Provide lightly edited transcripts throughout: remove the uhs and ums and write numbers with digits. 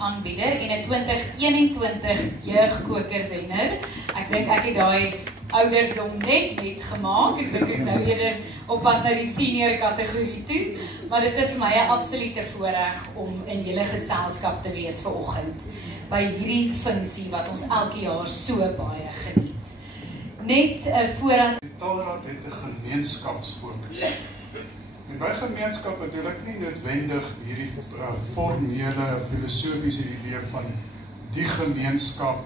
aanbieder en 'n 2021 jeugkoker wenner. Ek dink ek het daai ouderdom net gemaak. Ek dink ek nou eerder op pad na die senior kategorie toe, maar dit is vir my 'n absolute voorreg om in julle geselskap te wees vanoggend by hierdie funksie wat ons elke jaar so baie geniet. Net voordat die Taalraad het 'n gemeenskapsfokus. En by gemeenskap bedoel ek nie noodwendig hierdie formele filosofiese idee van die gemeenskap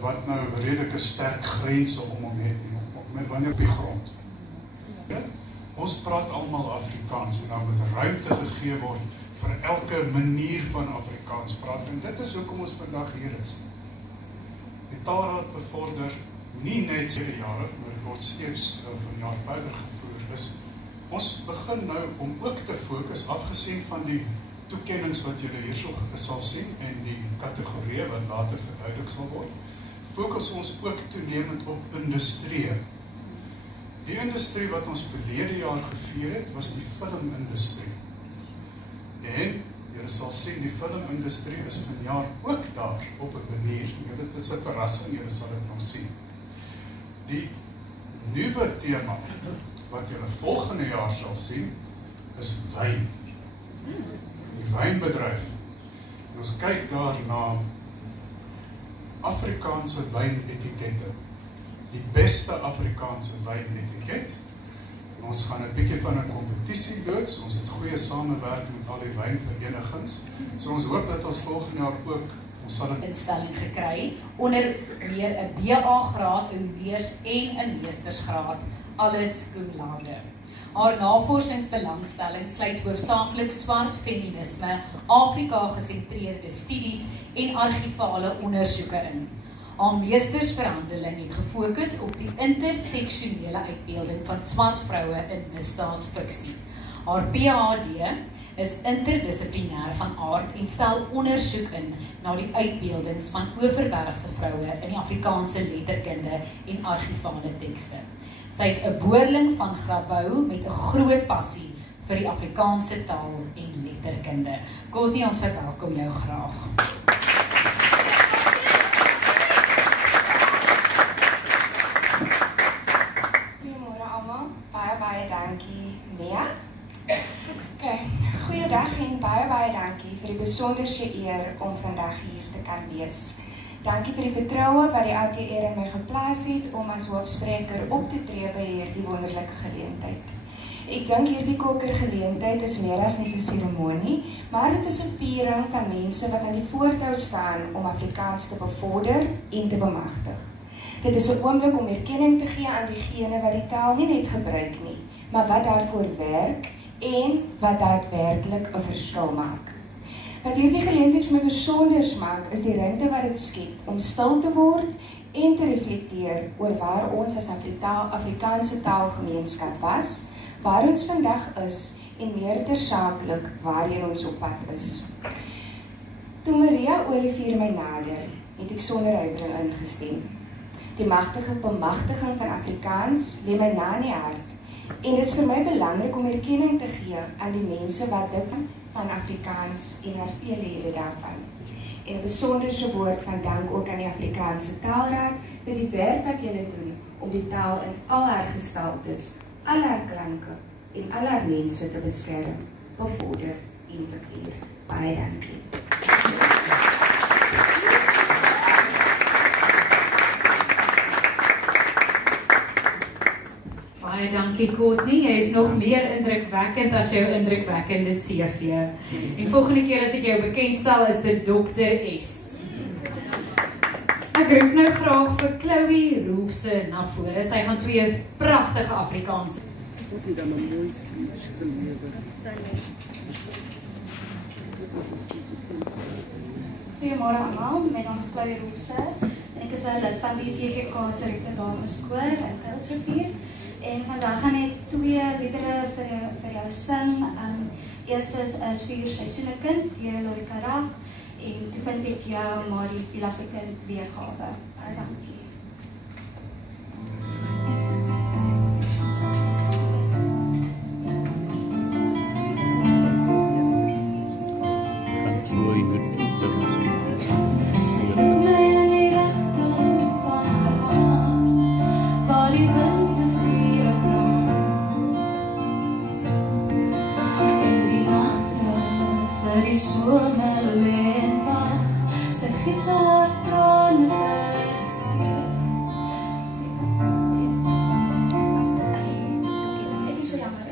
wat nou redelike sterk grense om hom het met wanneer op die grond. Ja? Ons praat almal Afrikaans en dan moet ruimte gegee word vir elke manier van Afrikaans praat en dit is hoekom ons vandag hier is. Die Taalraad bevorder nie net jarig, maar dit word steeds van jaar verder gevoer. Ons begin nou om ook te fokus, afgesien van die toekennings wat julle hierso sal sien en die kategorieë wat later verduidelik sal word, fokus ons ook toenemend op industrie. Die industrie wat ons verlede jaar gevier het, was die filmindustrie. En julle sal sien, die filmindustrie is vanjaar ook daar op 'n manier. Dit is 'n verrassing, julle sal dit nog sien. Die nuwe tema wat julle volgende jaar sal sien, is wyn. Die wynbedryf. En ons kyk daar na Afrikaanse wynetikette. Die beste Afrikaanse wynetiket. En ons gaan 'n bietjie van 'n kompetisie loods. Ons het goeie samewerking met al die wynverenigings. So ons hoop dat ons volgende jaar ook instelling gekry onder meer 'n BA graad, 'n honeurs en 'n meestersgraad, alles cum laude. Haar navorsingsbelangstelling sluit hoofsaaklik swart feminisme, Afrika gesentreerde studies en argivale ondersoeke in. Haar meestersverhandeling het gefokus op die interseksionele uitbeelding van swart vroue in misdaadfiksie. Haar PhD is interdissiplinêr van aard en stel ondersoek in na die uitbeeldings van Overbergse vroue in die Afrikaanse letterkunde en argivale tekste. Sy is 'n boerling van Grabouw met 'n groot passie vir die Afrikaanse taal en letterkunde. Courtney, ons verwelkom jou graag. Goeiemôre almal. Baie dankie, Mia. Goeiedag en baie dankie vir die besonderse eer om vandag hier te kan wees. Dankie vir die vertroue wat die ATR in my geplaas het om as hoofspreker op te tree by hierdie wonderlike geleentheid. Ek dink hierdie kokergeleentheid is meer as net 'n seremonie, maar dit is 'n viering van mense wat aan die voortou staan om Afrikaans te bevorder en te bemagtig. Dit is 'n oomblik om erkenning te gee aan diegene wat die taal nie net gebruik nie, maar wat daarvoor werk en wat daadwerklik 'n verskil maak. Wat hierdie geleentheid vir my besonders maak, is die ruimte wat dit skep om stil te word en te reflekteer oor waar ons as Afrikaanse taalgemeenskap was, waar ons vandag is en meer tersaaklik waarheen ons op pad is. Toe Maria Olivier my nader, het ek sonder huiwering ingestem. Die magtige bemagtiging van Afrikaans lê my na in die hart en dit is vir my belangrik om erkenning te gee aan die mense wat dit van Afrikaans en haar veelhede daarvan. En 'n besonderse woord van dank ook aan die Afrikaanse Taalraad vir die werk wat julle doen om die taal in al haar gestaltes, al haar klanke en al haar mense te beskerm, bevorder en te vier. Baie dankie. Baie dankie Courtney, jy is nog meer indrukwekkend as jou indrukwekkende CV. En volgende keer as ek jou bekendstel is dit Dr. S. Ek roep nou graag vir Chloe Roelfse na vore. Sy gaan twee pragtige Afrikaanse. Goeiemôre almal, my naam is Chloe Roelfse en ek is 'n lid van die VGK se Dameskoor in Kuilsrivier. En vandag gaan ek twee liedere vir julle sing. Eers is 4 seisoene kind deur Lorika Raak en toe vind ek jou Marie Villa se kind weergawe. Dankie. Kan so YouTube haar trane verseer. Dit is so jammer.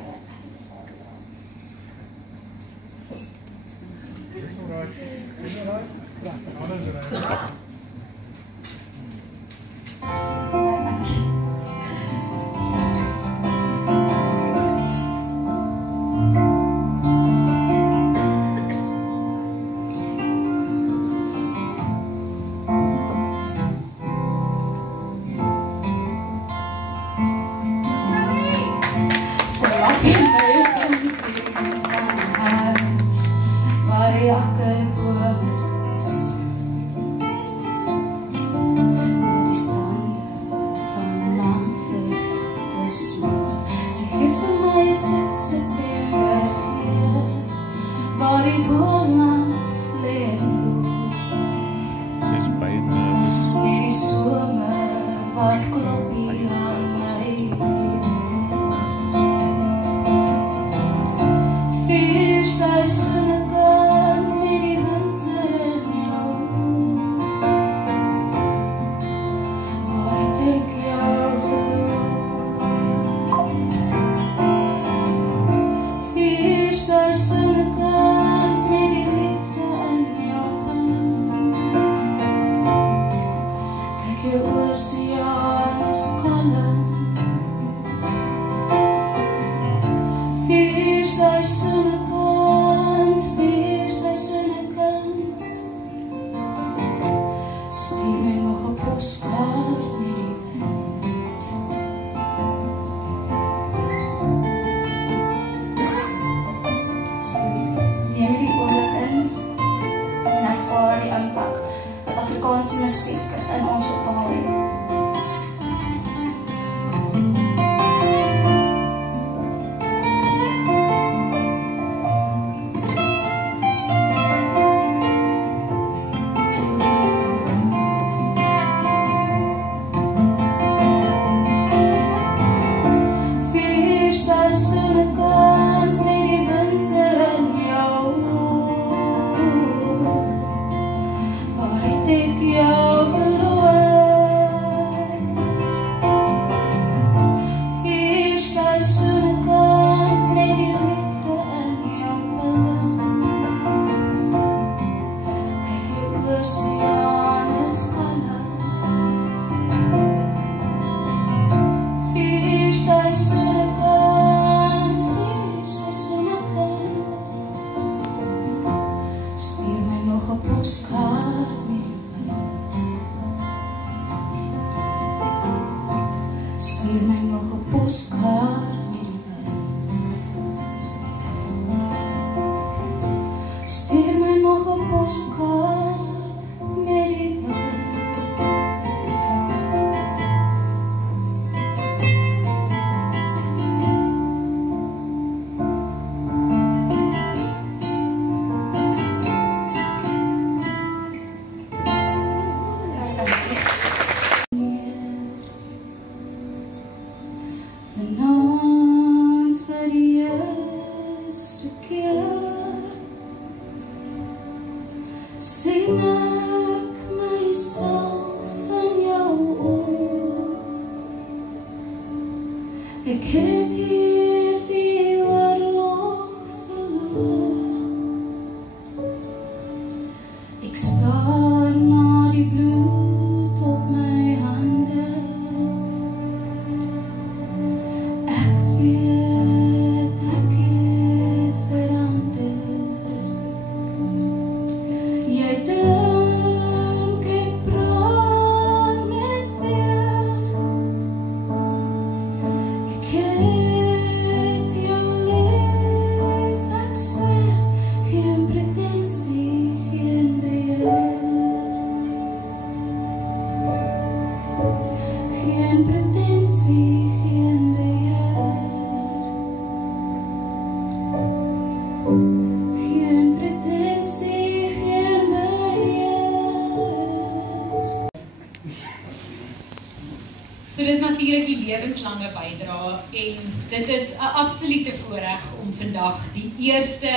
So dis natuurlik die lewenslange bydra en dit is 'n absolute voorreg om vandag die eerste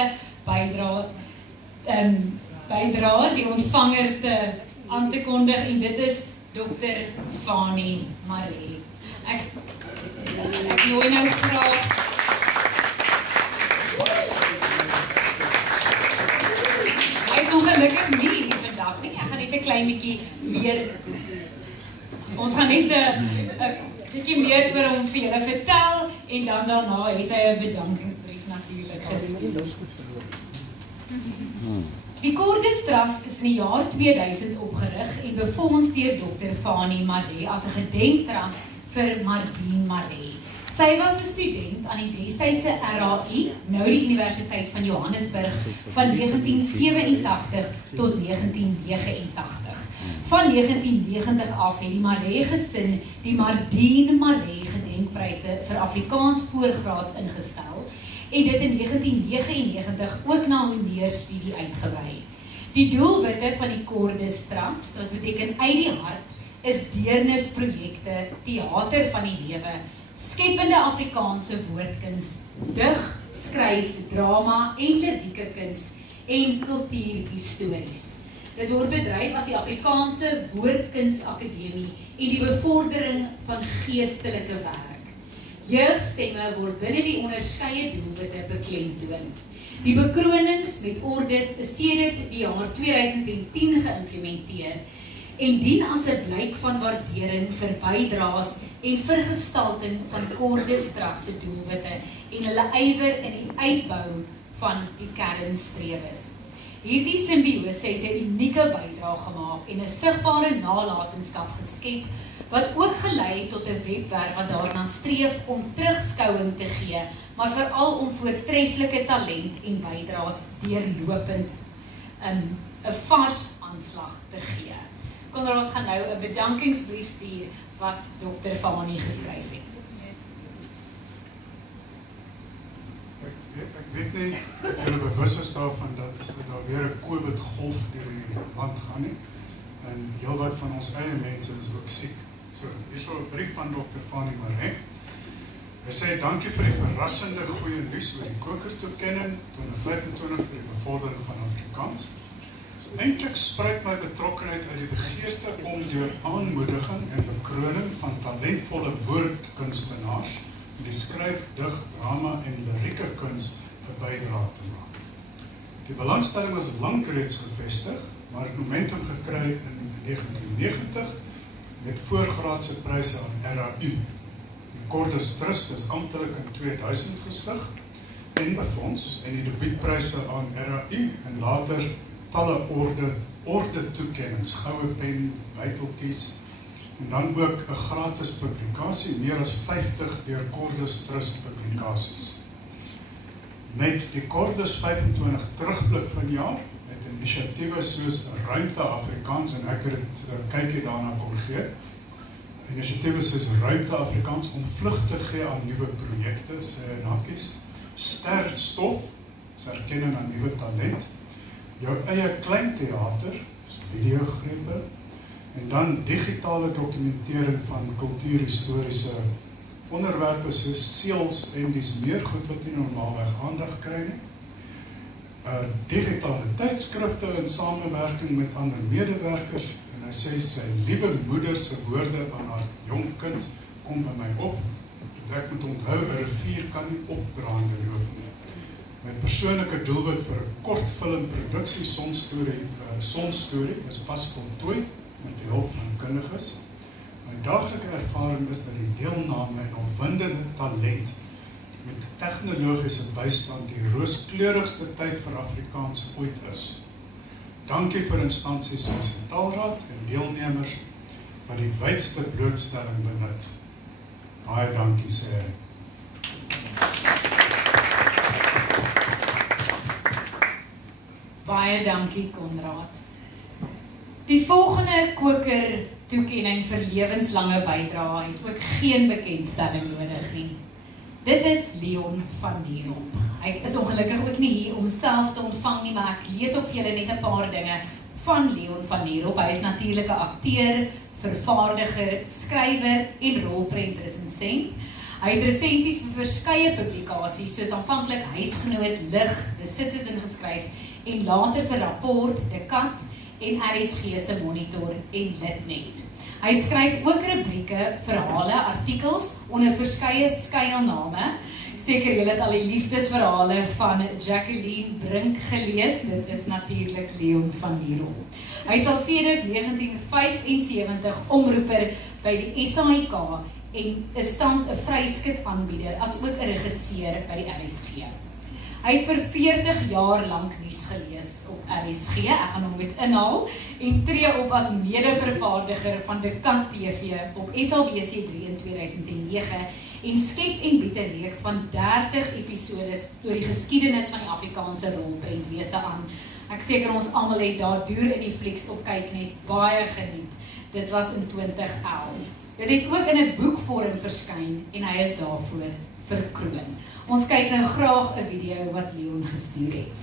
bydra die ontvanger te aan te kondig en dit is Dr. Fanie Maree. Ek nooi nou graag hy is ongelukkig nie hier vandag nie. Ek gaan net 'n klein bietjie meer ons gaan net 'n bietjie meer oor hom vir julle vertel en dan daarna het hy 'n bedankingsbrief natuurlik geskryf. Die Cordus Trust is in die jaar 2000 opgerig en befonds deur Dr. Fanie Maree as 'n gedenktrust vir Mardien Maree. Sy was 'n student aan die destydse RAI, nou die Universiteit van Johannesburg, van 1987 tot 1989. Van 1990 af het die Maree gesin die Mardien Maree Gedenkpryse vir Afrikaans voorgraads ingestel en dit in 1999 ook na honeurstudie uitgebrei. Die doelwitte van die Cordus Trust, wat beteken uit die hart, is deernisprojekte, teater van die lewe, skepende Afrikaanse woordkuns, dig, skryf, drama en lirieke kuns en kultuurhistories. Dit word bedryf as die Afrikaanse Woordkunsakademie en die bevordering van geestelike werk. Jeugstemme word binne die onderskeie doelwitte beklemtoon. Die bekronings met ordes is sedert die jaar 2010 geïmplementeer en dien as 'n blyk van waardering vir bydraes en vergestalting van Cordus Trust se doelwitte en hulle ywer in die uitbou van die kernstrewes. Hierdie simbiose het 'n unieke bydrae gemaak en 'n sigbare nalatenskap geskep wat ook gelei het tot 'n webwerf wat daarna streef om terugskouing te gee, maar veral om voortreffelike talent en bydraes deurlopend 'n vars aanslag te gee. Konrad gaan nou 'n bedankingsbrief stuur wat Dr. Fanie geskryf het. Ek weet nie of julle bewus is daarvan dat daar weer 'n COVID-golf deur die land gaan nie. En heelwat van ons eie mense is ook siek. So, hier is 'n brief van Dr. Fanie Maree. Hy sê dankie vir die verrassende goeie nuus oor die kokertoekenning 2025 vir die bevordering van Afrikaans. Eintlik spruit my betrokkenheid uit die begeerte om deur aanmoediging en bekroning van talentvolle woordkunstenaars in die skryf, dig, drama en lirieke kuns 'n bydrae te maak. Die belangstelling was lank reeds gevestig, maar het momentum gekry in 1990 met voorgraadse pryse aan RAU. Die Cordus Trust is amptelik in 2000 gestig en befonds en die debuutpryse aan RAU en later talle orde toekennings, goue pen, buiteltjies en dan ook 'n gratis publikasie, meer as 50 deur Cordus Trust publikasies. Met die Cordus 25 terugblik vanjaar met inisiatiewe soos Ruimte Afrikaans en ek het dit kykie daarna kon gee. Inisiatiewe soos Ruimte Afrikaans om vlug te gee aan nuwe projekte, sê Nakkies, Sterstof, erkenning aan nuwe talent, jou eie klein teater, videogrepe, en dan digitale dokumentering van kultuurhistoriese onderwerpe soos seels en dis meer goed wat nie normaalweg aandag kry nie. Digitale tydskrifte in samewerking met ander medewerkers en hy sê sy liewe moeder se woorde aan haar jong kind kom by my op. Ek moet onthou 'n rivier kan nie op brande loop nie. My persoonlike doelwit vir 'n kortfilmproduksie Sonstorie is pas voltooi met die hulp van kundiges. My daaglikse ervaring is dat die deelname en opwindende talent met tegnologiese bystand die rooskleurigste tyd vir Afrikaans ooit is. Dankie vir instansies soos die Taalraad en deelnemers wat die wydste blootstelling benut. Baie dankie sê hy. Baie dankie Konrad. Die volgende koker toekenning vir lewenslange bydrae het ook geen bekendstelling nodig nie. Dit is Leon van Nierop. Hy is ongelukkig ook nie hier om self te ontvang nie, maar ek lees op julle net 'n paar dinge van Leon van Nierop. Hy is natuurlik 'n akteur, vervaardiger, skrywer en rolprentresensent. Hy het resensies vir verskeie publikasies soos aanvanklik Huisgenoot, Lig, The Citizen geskryf en later vir Rapport, De Kat en RSG se Monitor en Litnet. Hy skryf ook rubrieke, verhale, artikels onder verskeie skuilname. Seker julle het al die liefdesverhale van Jacqueline Brink gelees, dit is natuurlik Leon van Nierop. Hy sal sedert 1975 omroeper by die SAIK en is tans 'n vryskut aanbieder as ook 'n regisseur by die RSG. Hy het vir 40 jaar lank nuus gelees op RSG, ek gaan hom met inhaal, en tree op as mede-vervaardiger van De Kant TV op SABC3 in 2009 en skep en bied 'n reeks van 30 episodes oor die geskiedenis van die Afrikaanse rolprentwese aan. Ek seker ons almal het daardeur in die flieks op kyk net baie geniet. Dit was in 2011. Dit het ook in 'n boekvorm verskyn en hy is daarvoor verkroon. Ons kyk nou graag 'n video wat Leon gestuur het.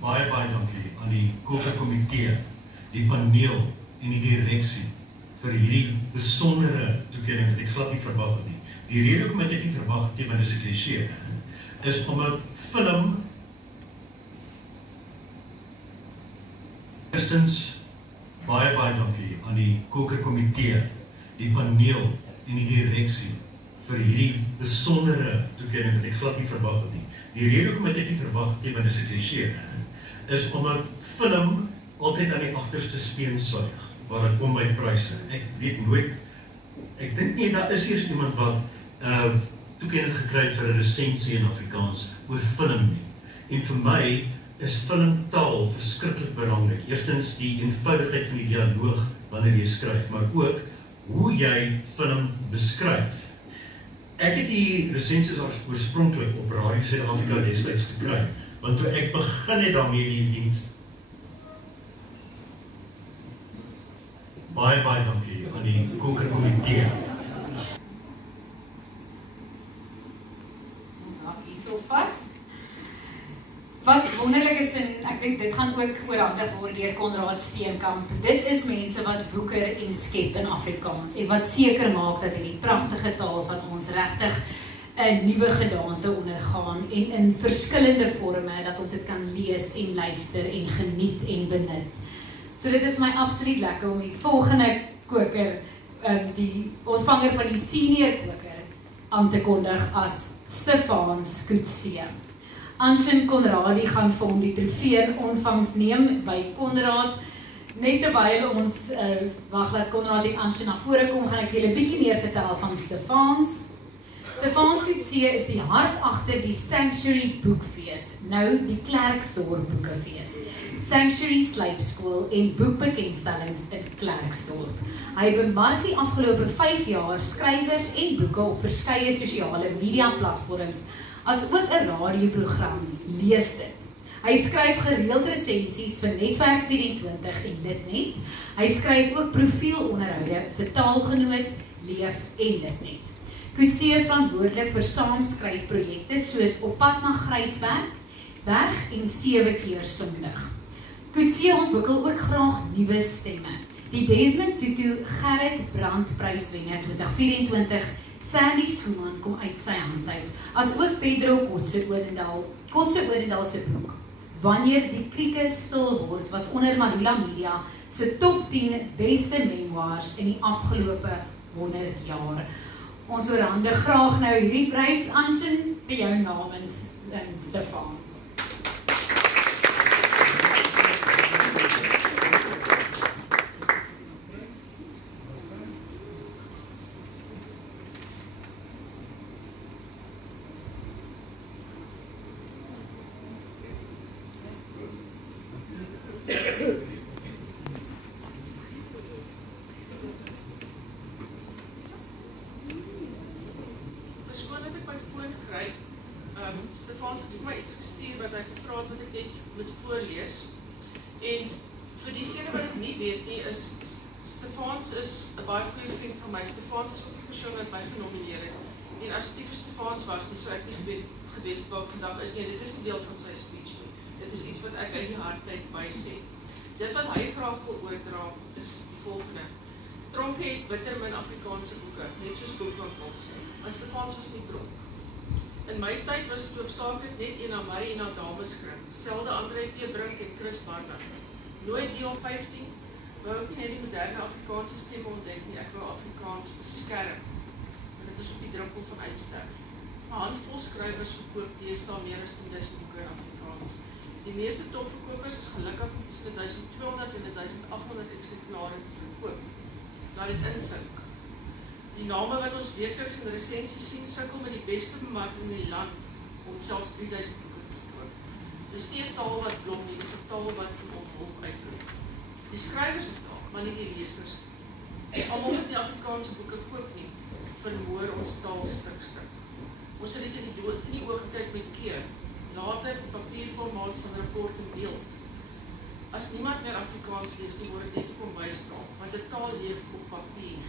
Baie dankie aan die Koker-komitee, die paneel en die direksie vir hierdie besondere toekenning wat ek glad nie verwag het nie. Die rede hoekom ek dit nie verwag het nie, want dit is 'n kliseë, is om 'n film eerstens baie dankie aan die Koker-komitee, die paneel en die direksie vir hierdie besondere toekenning wat ek glad nie verwag het nie. Die rede hoekom ek dit nie verwag het nie, want dit is 'n kliseë, is om 'n film altyd aan die agterste speen suig, waar dit kom by pryse. Ek weet nooit, ek dink nie, daar is eers iemand wat toekenning gekry vir 'n resensie in Afrikaans oor film nie. En vir my is filmtaal verskriklik belangrik. Eerstens die eenvoudigheid van die dialoog wanneer jy skryf, maar ook hoe jy film beskryf. Ek het die resensies oorspronklik op Radio Suid-Afrika destyds gekry, want toe ek begin het daarmee die diens. Baie dankie aan die Koker-komitee. Ons hak hierso vas. Wat wonderlik is, en ek dink dit gaan ook oorhandig word deur Konrad Steenkamp. Dit is mense wat woeker en skep in Afrikaans en wat seker maak dat hierdie pragtige taal van ons regtig 'n nuwe gedaante ondergaan en in verskillende forme dat ons dit kan lees en luister en geniet en benut. So dit is my absoluut lekker om die volgende koker, die ontvanger van die senior koker, aan te kondig as Stefans Coetzee. Anshin Conradie gaan vir hom die trofee in ontvangs neem by Konrad. Net terwyl ons wag dat Konrad en Anshin na vore kom, gaan ek vir julle 'n bietjie meer vertel van Stefans. Stefans Coetzee is die hart agter die Sanctuary Boekfees, nou die Klerksdorp Boekefees. Sanctuary Slypskool en boekbekendstellings in Klerksdorp. Hy bemark die afgelope 5 jaar skrywers en boeke op verskeie sosiale media platforms, as ook 'n radioprogram, Lees dit. Hy skryf gereeld resensies vir Netwerk 24 en Litnet. Hy skryf ook profielonderhoude vir Taalgenoot, Leef en Litnet. Coetzee is verantwoordelik vir saamskryfprojekte soos Op pad na Grysberg, Berg en 7 keer Sondag. Coetzee ontwikkel ook graag nuwe stemme. Die Desmond Tutu Gerrit Brandpryswenner 2024, Sandy Schoeman kom uit sy hand uit, as ook Pedro Kotse Odendaal se boek. Wanneer die krieke stil word, was onder Marula Media se top 10 beste memoirs in die afgelope 100 jaar. Ons oorhandig graag nou hierdie prys, Anshin, vir jou namens Stefans. Stefans het vir my iets gestuur wat hy gevra het wat ek net moet voorlees. En vir diegene wat dit nie weet nie, is Stefans is 'n baie goeie vriend van my. Stefans is ook die persoon wat my genomineer het. En as dit nie vir Stefans was nie, sou ek nie geweet waar ek vandag is nie. Dit is 'n deel van sy speech nie. Dit is iets wat ek uit die hart uit by sê. Dit wat hy graag wil oordra is die volgende. Tronke het bitter min Afrikaanse boeke, net soos boekwinkels. En Stefans was nie tronk. In my tyd was dit hoofsaaklik net Ena Marie en haar dameskring, selde André P. Brink en Chris Barda. Nooit Dion 15, wou ek nie net die moderne Afrikaanse stem ontdek nie, ek wou Afrikaans beskerm. En dit is op die drempel van uitsterf. 'n Handvol skrywers verkoop deesdae meer as 10.000 boeke in Afrikaans. Die meeste topverkopers is gelukkig om tussen 1200 en 1800 eksemplare te verkoop. Laat dit insink. Die name wat ons weekliks in resensies sien, sukkel met die beste bemarking in die land om selfs 3000 boeke te verkoop. Dis nie 'n taal wat blom nie, dis 'n taal wat op uitroep. Die skrywers is daar, maar nie die lesers. Almal wat nie Afrikaanse boeke koop nie, vermoor ons taal stuk. Ons het dit in die oog gekyk met keer, later die papierformaat van rapport en beeld. As niemand meer Afrikaans lees, nie word dit net op hom bystaal, want 'n taal leef op papier.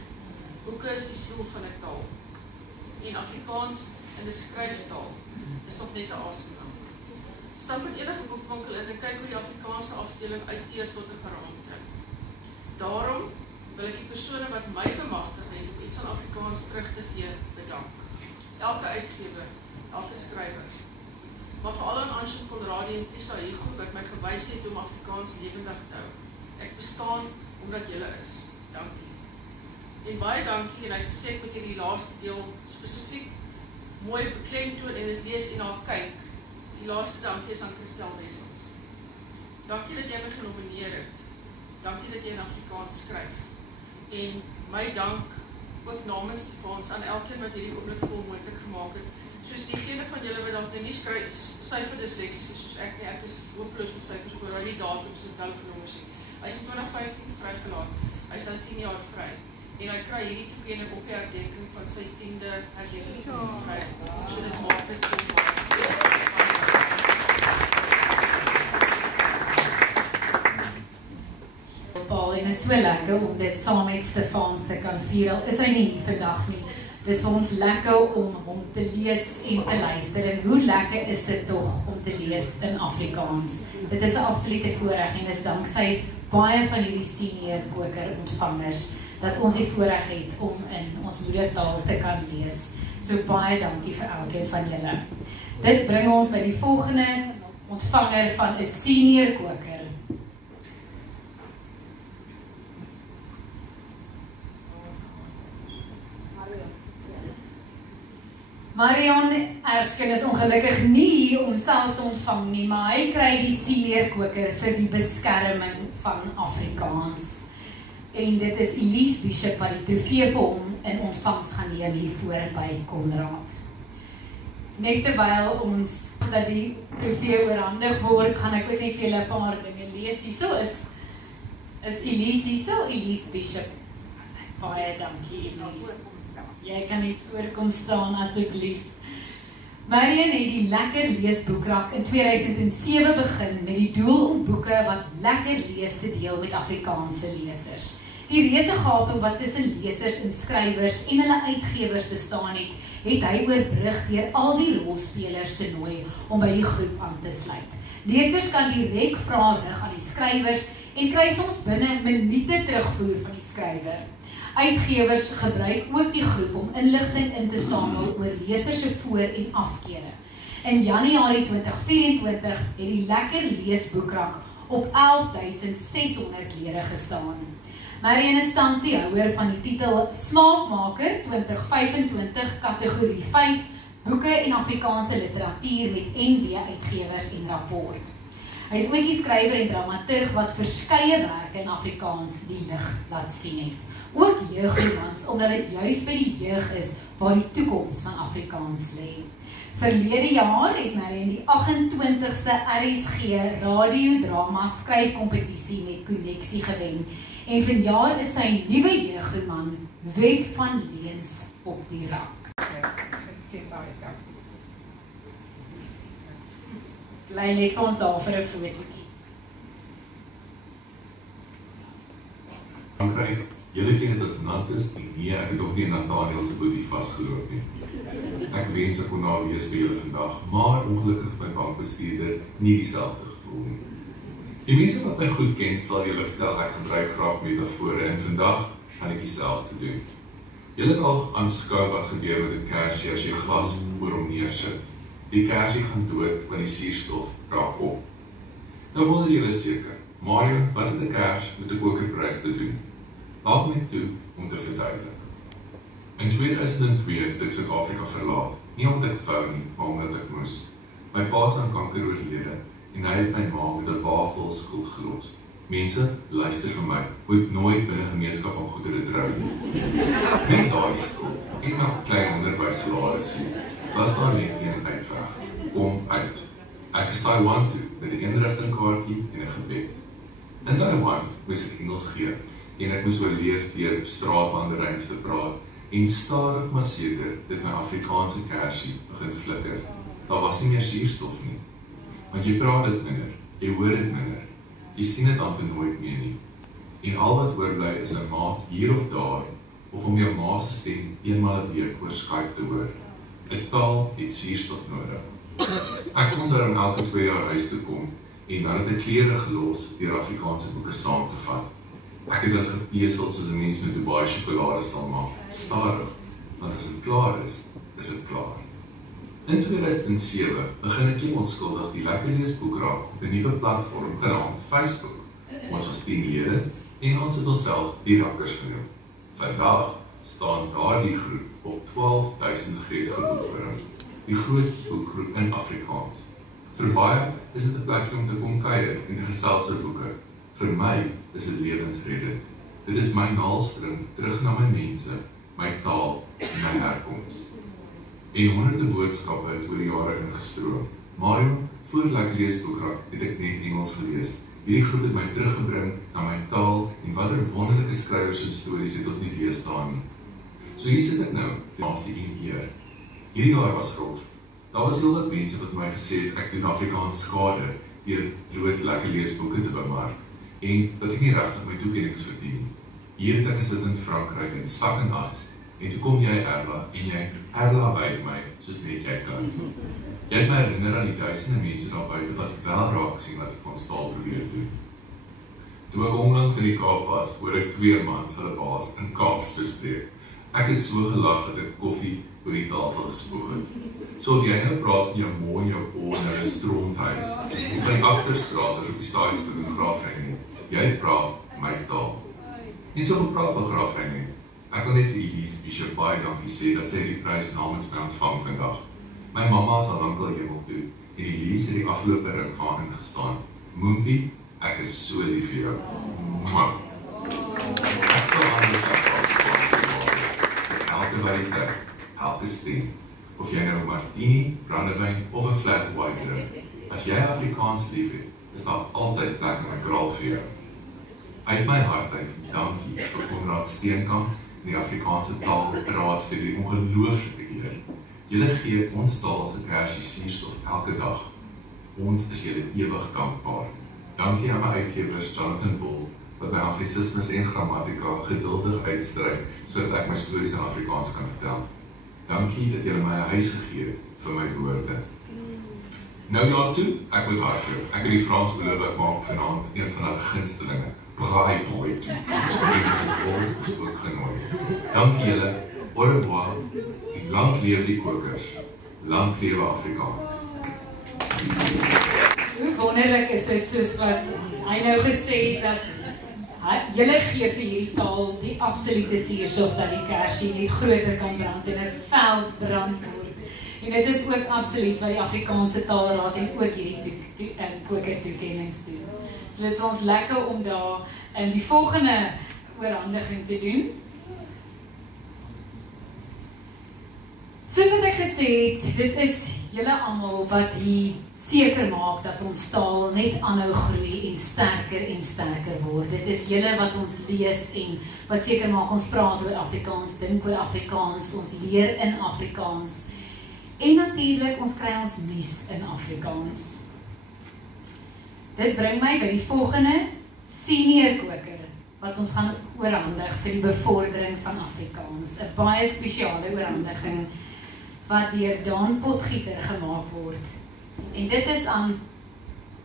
Boeke is die siel van 'n taal. En Afrikaans in 'n skryftaal is nog net 'n asemhaling. Stap met enige boekwinkel in en kyk hoe die Afrikaanse afdeling uitteer tot 'n geraamte. Daarom wil ek die persone wat my bemagtig het om iets aan Afrikaans terug te gee, bedank. Elke uitgewer, elke skrywer. Maar veral aan Anshin Conradie en Trisa Hugo wat my gewys het om Afrikaans lewendig te hou. Ek bestaan omdat julle is. Dankie. En baie dankie, en hy het gesê ek moet hierdie laaste deel spesifiek mooi beklemtoon en dit lees en na kyk. Die laaste dankie is aan Christel Wessels. Dankie dat jy my genomineer het. Dankie dat jy in Afrikaans skryf. En my dank ook namens Stefans aan elkeen wat hierdie oomblik vol moontlik gemaak het. Soos diegene van julle wat dan nie syferdysleksies is soos ek nie, ek is hopeloos met syfers oor hy die datums en telefoonnommers nie. Hy is in 2015 vrygelaat. Hy is nou 10 jaar vry. En hy kry hierdie toekenning op die herdenking van sy 10de herdenking van sy vryheid. So dit maak dit so Paul, en is so lekker om dit saam met Stefans te kan vier. Al is hy nie hier vandag nie. Dis vir ons lekker om hom te lees en te luister. En hoe lekker is dit tog om te lees in Afrikaans? Dit is 'n absolute voorreg en dis danksy baie van hierdie senior koker ontvangers dat ons die voorreg het om in ons moedertaal te kan lees. So baie dankie vir elkeen van julle. Dit bring ons by die volgende ontvanger van 'n senior koker. Marion Erskine is ongelukkig nie hier om self te ontvang nie, maar hy kry die senior koker vir die beskerming van Afrikaans. En dit is Elise Bishop wat die trofee vir hom in ontvangs gaan neem hier voor by Konrad. Net terwyl ons dat die trofee oorhandig word, gaan ek ook net vir julle 'n paar dinge lees. Hierso is Elise hierso, Elise Bishop. Baie dankie Elise. Jy kan nie voorkom staan asseblief. Marion het die Lekker Leesboekrak in 2007 begin met die doel om boeke wat lekker lees te deel met Afrikaanse lesers. Die reuse gaping wat tussen lesers en skrywers en hulle uitgewers bestaan het, het hy oorbrug deur al die rolspelers te nooi om by die groep aan te sluit. Lesers kan direk vrae rig aan die skrywers en kry soms binne minute terugvoer van die skrywer. Uitgewers gebruik ook die groep om inligting in te samel oor lesers se voor- en afkeure. In Januarie 2024 het die Lekker Leesboekrak op 11.600 lede gestaan. Marion is tans die houer van die titel Smaakmaker 2025 kategorie 5 boeke en Afrikaanse literatuur met NB Uitgewers en Rapport. Hy is ook die skrywer en dramaturg wat verskeie werke in Afrikaans die lig laat sien het. Ook jeugromans, omdat dit juis by die jeug is waar die toekoms van Afrikaans lê. Verlede jaar het Marion die 28ste RSG radiodrama skryfkompetisie met Konneksie gewen. En vanjaar is sy nuwe jeugroman Web van Leens op die rak. Bly net vir ons daar vir 'n fotootjie. Frankryk, julle ken dit as Natus, en nee, ek het ook nie Nathaniel se boetie vasgeloop nie. Ek wens ek kon daar wees by julle vandag, maar ongelukkig my bankbestuurder nie dieselfde gevoel nie. Die mense wat my goed ken, sal julle vertel ek gebruik graag metafore en vandag gaan ek dieselfde doen. Julle het al aanskou wat gebeur met 'n kersie as jy glas oor hom neersit. Die kersie gaan dood want die suurstof raak op. Nou wonder julle seker, Mario, wat het 'n kers met 'n kokerprys te doen? Laat my toe om te verduidelik. In 2002 het ek Suid-Afrika verlaat, nie omdat ek wou nie, maar omdat ek moes. My pa is aan kanker oorlede en hy het my ma met 'n wafel skuld gelos. Mense, luister vir my, moet nooit binne 'n gemeenskap van goedere trou nie. Met daai skuld en na klein onderwyssalaris was daar net een uitweg. Kom uit. Ek is Taiwan toe met 'n eenrigtingkaartjie en 'n gebed. In Taiwan moes ek Engels gee en ek moes oorleef deur straatmandaryns te praat en stadig maar seker dit my Afrikaanse kersie begin flikker. Daar was nie meer suurstof nie. Want jy praat dit minder, jy hoor dit minder, jy sien dit amper nooit meer nie. En al wat oorbly is 'n maat hier of daar, of om jou ma se stem eenmaal 'n week oor Skype te hoor. 'n Taal het suurstof nodig. Ek kon daarom elke 2 jaar huis toe kom en dan het ek klere gelos deur Afrikaanse boeke saam te vat. Ek het dit gepesel soos 'n mens met Dubai sjokolade sal maak, stadig, want as dit klaar is dit klaar. In 2007 begin ek nie onskuldig die Lekker Lees boek raak op 'n nuwe platform genaamd Facebook. Ons was 10 lede en ons het onsself die Rakkers genoem. Vandag staan daardie groep op 12.000 gretige boekhoudings, die grootste boekgroep in Afrikaans. Vir baie is dit 'n plekjie om te kom kuier en te gesels oor boeke. Vir my is dit lewensreddend. Dit is my naalstring terug na my mense, my taal en my herkoms. En honderde boodskappe het oor die jare ingestroom. Mario, voor Lekker Lees boekrak het ek net Engels gelees. Hierdie groep het my teruggebring na my taal en watter wonderlike skrywers en stories het ons nie lees daar nie. So hier sit ek nou, die nasie en eer. Hierdie jaar was rof. Daar was heel wat mense wat my gesê het ek doen Afrikaans skade deur rood Lekker Lees boeke te bemark en dat ek nie regtig my toekennings verdien nie. Hier het ek gesit in Frankryk in sak en as en toe kom jy Erla en jy Erla wyd my soos net jy kan. Jy het my herinner aan die duisende mense daar buite wat wel raak sien wat ek ons taal probeer doen. Toe ek onlangs in die Kaap was, hoor ek 2 mans hulle baas in Kaaps bespreek. Ek het so gelag dat ek koffie oor die tafel gespoeg het. So of jy nou praat van jou mooi jou oor in 'n stroomhuis, of van die agterstraaters op die sidestreep in Graafrein, jy praat my taal. Nie so gepraat van Graafrein nie. Ek wil net vir Elise Bishop baie dankie sê dat sy die prys namens my ontvang vandag. My mamma is al lankal hemel toe en Elise het die afgelope ruk van haar ingestaan. Moompie, ek is so lief vir jou. Mwah. Ek sal anders elke variëteit, elke stem, of jy nou martini, brandewyn of 'n flat white drink. As jy Afrikaans lief het, is daar altyd plek in my kraal vir jou. Uit my hart uit, dankie vir Konrad Steenkamp en die Afrikaanse Taalraad vir die ongelooflike eer. Julle gee ons taal se kersie suurstof elke dag. Ons is julle ewig dankbaar. Dankie aan my uitgewers Jonathan Bull, wat my anglisismes en grammatika geduldig uitstry, sodat ek my stories in Afrikaans kan vertel. Dankie dat julle my 'n huis gegee het vir my woorde. Nou ja toe, ek moet hardloop. Ek het die Frans beloof ek maak vanaand een van hulle gunstelinge, braaibroodjie. Dit is ons ook genooi. Dankie julle, au revoir, en lang lewe die kokers, lang lewe Afrikaans. Hoe wonderlik is dit soos wat hy nou gesê het, dat julle gee vir hierdie taal die absolute suurstof dat die kersie net groter kan brand en 'n veld brand word. En dit is ook absoluut wat die Afrikaanse Taalraad en ook hierdie kokertoekennings doen. So dit is ons lekker om daar in die volgende oorhandiging te doen. Soos wat ek gesê het, dit is julle almal wat hier seker maak dat ons taal net aanhou groei en sterker word. Dit is julle wat ons lees en wat seker maak ons praat oor Afrikaans, dink oor Afrikaans, ons leer in Afrikaans. En natuurlik, ons kry ons nuus in Afrikaans. Dit bring my by die volgende senior koker wat ons gaan oorhandig vir die bevordering van Afrikaans. 'n baie spesiale oorhandiging wat deur Daan Potgieter gemaak word. En dit is aan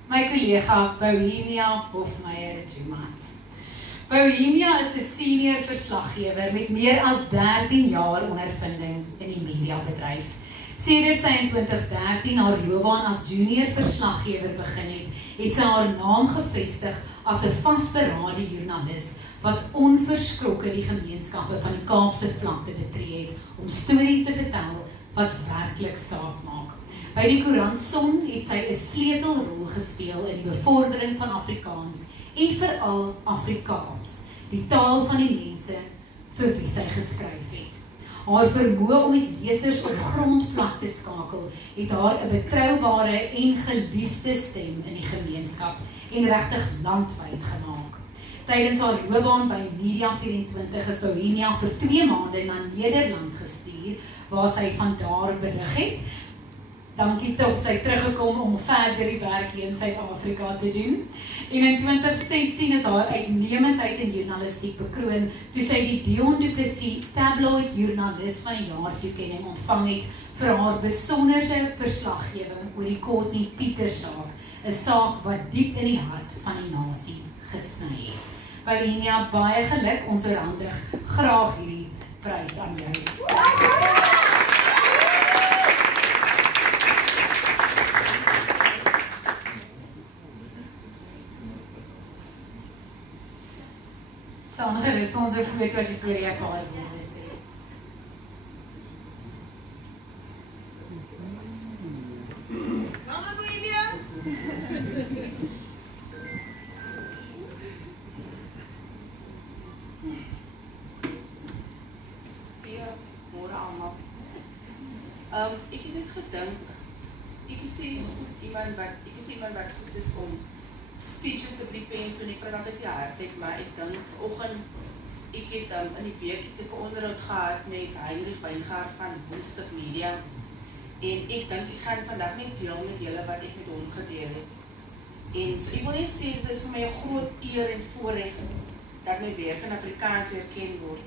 my kollega Bohemia Hofmeyer-Jumat. Bohemia is 'n senior verslaggewer met meer as 13 jaar ondervinding in die mediabedryf. Sedert sy in 2013 haar loopbaan as junior verslaggewer begin het sy haar naam gevestig as 'n vasberade joernalis wat onverskrokke die gemeenskappe van die Kaapse vlakte betree het om stories te vertel wat werklik saak maak. By die Koerant Son het sy 'n sleutelrol gespeel in die bevordering van Afrikaans en veral Afrikaans, die taal van die mense vir wie sy geskryf het. Haar vermoë om met lesers op grondvlak te skakel, het haar 'n betroubare en geliefde stem in die gemeenskap en regtig landwyd gemaak. Tydens haar loopbaan by Media24 is Bohemia vir 2 maande na Nederland gestuur, waar sy van daar berig het. Dankie tog sy teruggekom om verder die werk hier in Suid-Afrika te doen. En in 2016 is haar uitnemendheid in journalistiek bekroon toe sy die Dion Du Plessis Tabloid Joernalis van die Jaar toekenning ontvang het vir haar besonderse verslaggewing oor die Courtney Pieters saak, 'n saak wat diep in die hart van die nasie gesny het. Bohemia, baie geluk, ons oorhandig graag hierdie prys aan jou. Staan gerus vir ons 'n foto as jy vir jou paas wil sê. Mama Bohemia. Môre almal. Ek het net gedink, ek is iemand wat goed is om speeches te prepare, so ek praat altyd die hardheid, maar ek dink vanoggend, ek het in die week het ek 'n onderhoud gehad met Heinrich Wyngaard van Woensdag Media, en ek dink ek gaan vandag net deel met julle wat ek met hom gedeel het. En so ek wil net sê, dit is vir my 'n groot eer en voorreg dat my werk in Afrikaans erken word.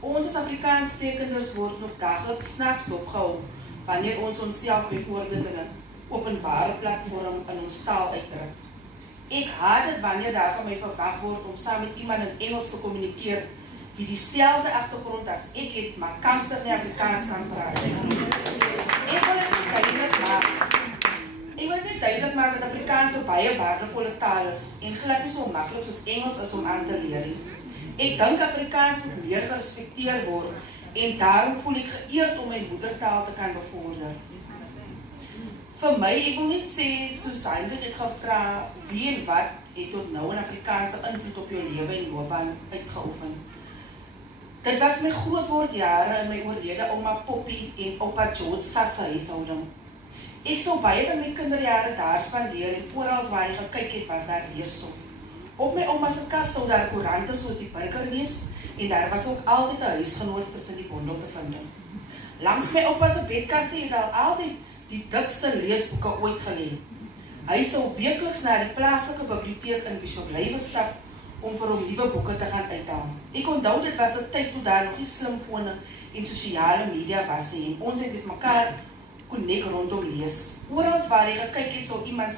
Ons as Afrikaanssprekenders word nog dageliks snaaks dopgehou wanneer ons onsself byvoorbeeld in 'n openbare platform in ons taal uitdruk. Ek haat dit wanneer daar van my verwag word om saam met iemand in Engels te kommunikeer wie dieselfde agtergrond as ek het, maar kamstig nie Afrikaans kan praat. Ek wil net duidelik maak dat Afrikaans 'n baie waardevolle taal is en glad nie so maklik soos Engels is om aan te leer nie. Ek dink Afrikaans moet meer gerespekteer word en daarom voel ek geëerd om my moedertaal te kan bevorder. Vir my, ek wil net sê, soos Heinrich het gevra, wie en wat het tot nou 'n Afrikaanse invloed op jou lewe en loopbaan uitgeoefen. Dit was my grootwordjare in my oorlede ouma Poppy en oupa George se huishouding. Ek sou baie van my kinderjare daar spandeer en oral waar ek gekyk het, was daar leesstof. Op my ouma se kas sou daar koerante soos die Burger wees en daar was ook altyd 'n huisgenoot tussen die bondel te vind. Langs my oupa se bedkassie het al altyd die dikste leesboeke ooit gelê. Hy sou weekliks na die plaaslike biblioteek in Bishop Lywe stap om vir hom nuwe boeke te gaan uithaal. Ek onthou dit was 'n tyd toe daar nog nie slimfone en sosiale media was nie en ons het met mekaar konnek rondom lees. Oral waar jy gekyk het, sou iemand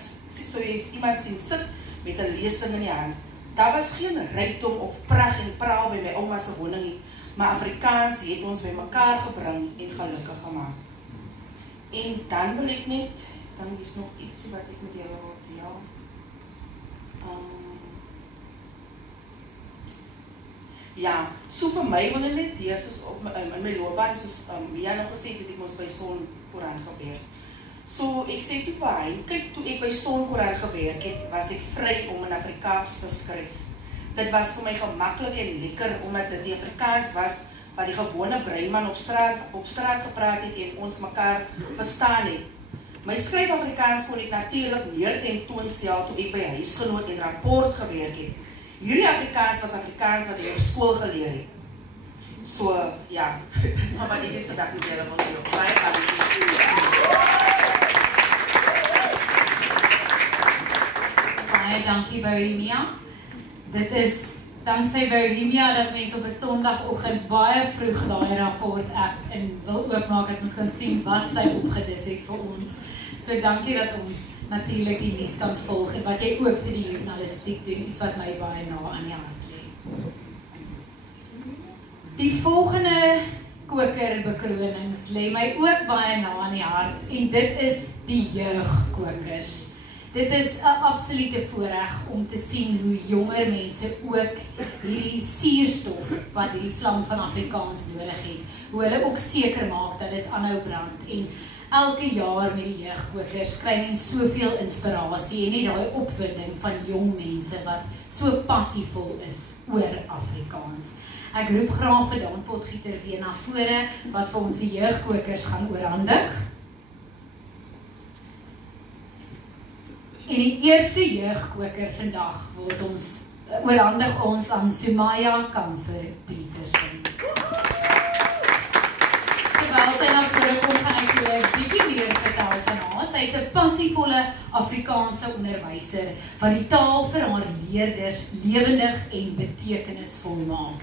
sien sit met 'n leesding in die hand. Daar was geen rykdom of pragt en praal by my ouma se woning nie, maar Afrikaans het ons by mekaar gebring en gelukkig gemaak. En dan wil ek net, dan is nog ietsie wat ek met julle wil deel. Ja, so vir my wil ek net deur, soos in my loopbaan, soos Mia nog gesê het, ek moes by Son Koerant gewerk. So ek sê toe vir hy, kyk, toe ek by Son Koerant gewerk het, was ek vry om in Afrikaans te skryf. Dit was vir my gemaklik en lekker, omdat dit die Afrikaans was, wat die gewone breinman op straat gepraat het en ons mekaar verstaan het. My skryf Afrikaans kon ek natuurlik meer tentoonstel toe ek by huisgenoot en rapport gewerk het. Hierdie Afrikaans was Afrikaans wat ek op skool geleer het. So, ja, dit is maar wat ek het vandag met julle wil doen. Baie dankie Bohemia. Dit is dankzij Bohemia dat mense op 'n Sondagoggend baie vroeg daai rapport app en wil oopmaak dat ons kan sien wat sy opgedis het vir ons. So So dankie dat ons natuurlik die nuus kan volg en wat jy ook vir die journalistiek doen, iets wat my baie na aan die hart lê. Die volgende kokerbekronings lê my ook baie na aan die hart en dit is die jeugkokers. Dit is 'n absolute voorreg om te sien hoe jonger mense ook hierdie suurstof wat hierdie vlam van Afrikaans nodig het, hoe hulle ook seker maak dat dit aanhou brand en elke jaar met die jeugkokers kry mens soveel inspirasie en nie daai opwinding van jong mense wat so passievol is oor Afrikaans. Ek roep graag vir Daan Potgieter weer na vore wat vir ons die jeugkokers gaan oorhandig. En die eerste jeugkoker vandag word ons oorhandig ons aan Sumaya Kamfer Petersen. Terwyl sy na vore kom, gaan ek julle 'n bietjie meer vertel van haar. Sy is 'n passievolle Afrikaanse onderwyser wat die taal vir haar leerders lewendig en betekenisvol maak.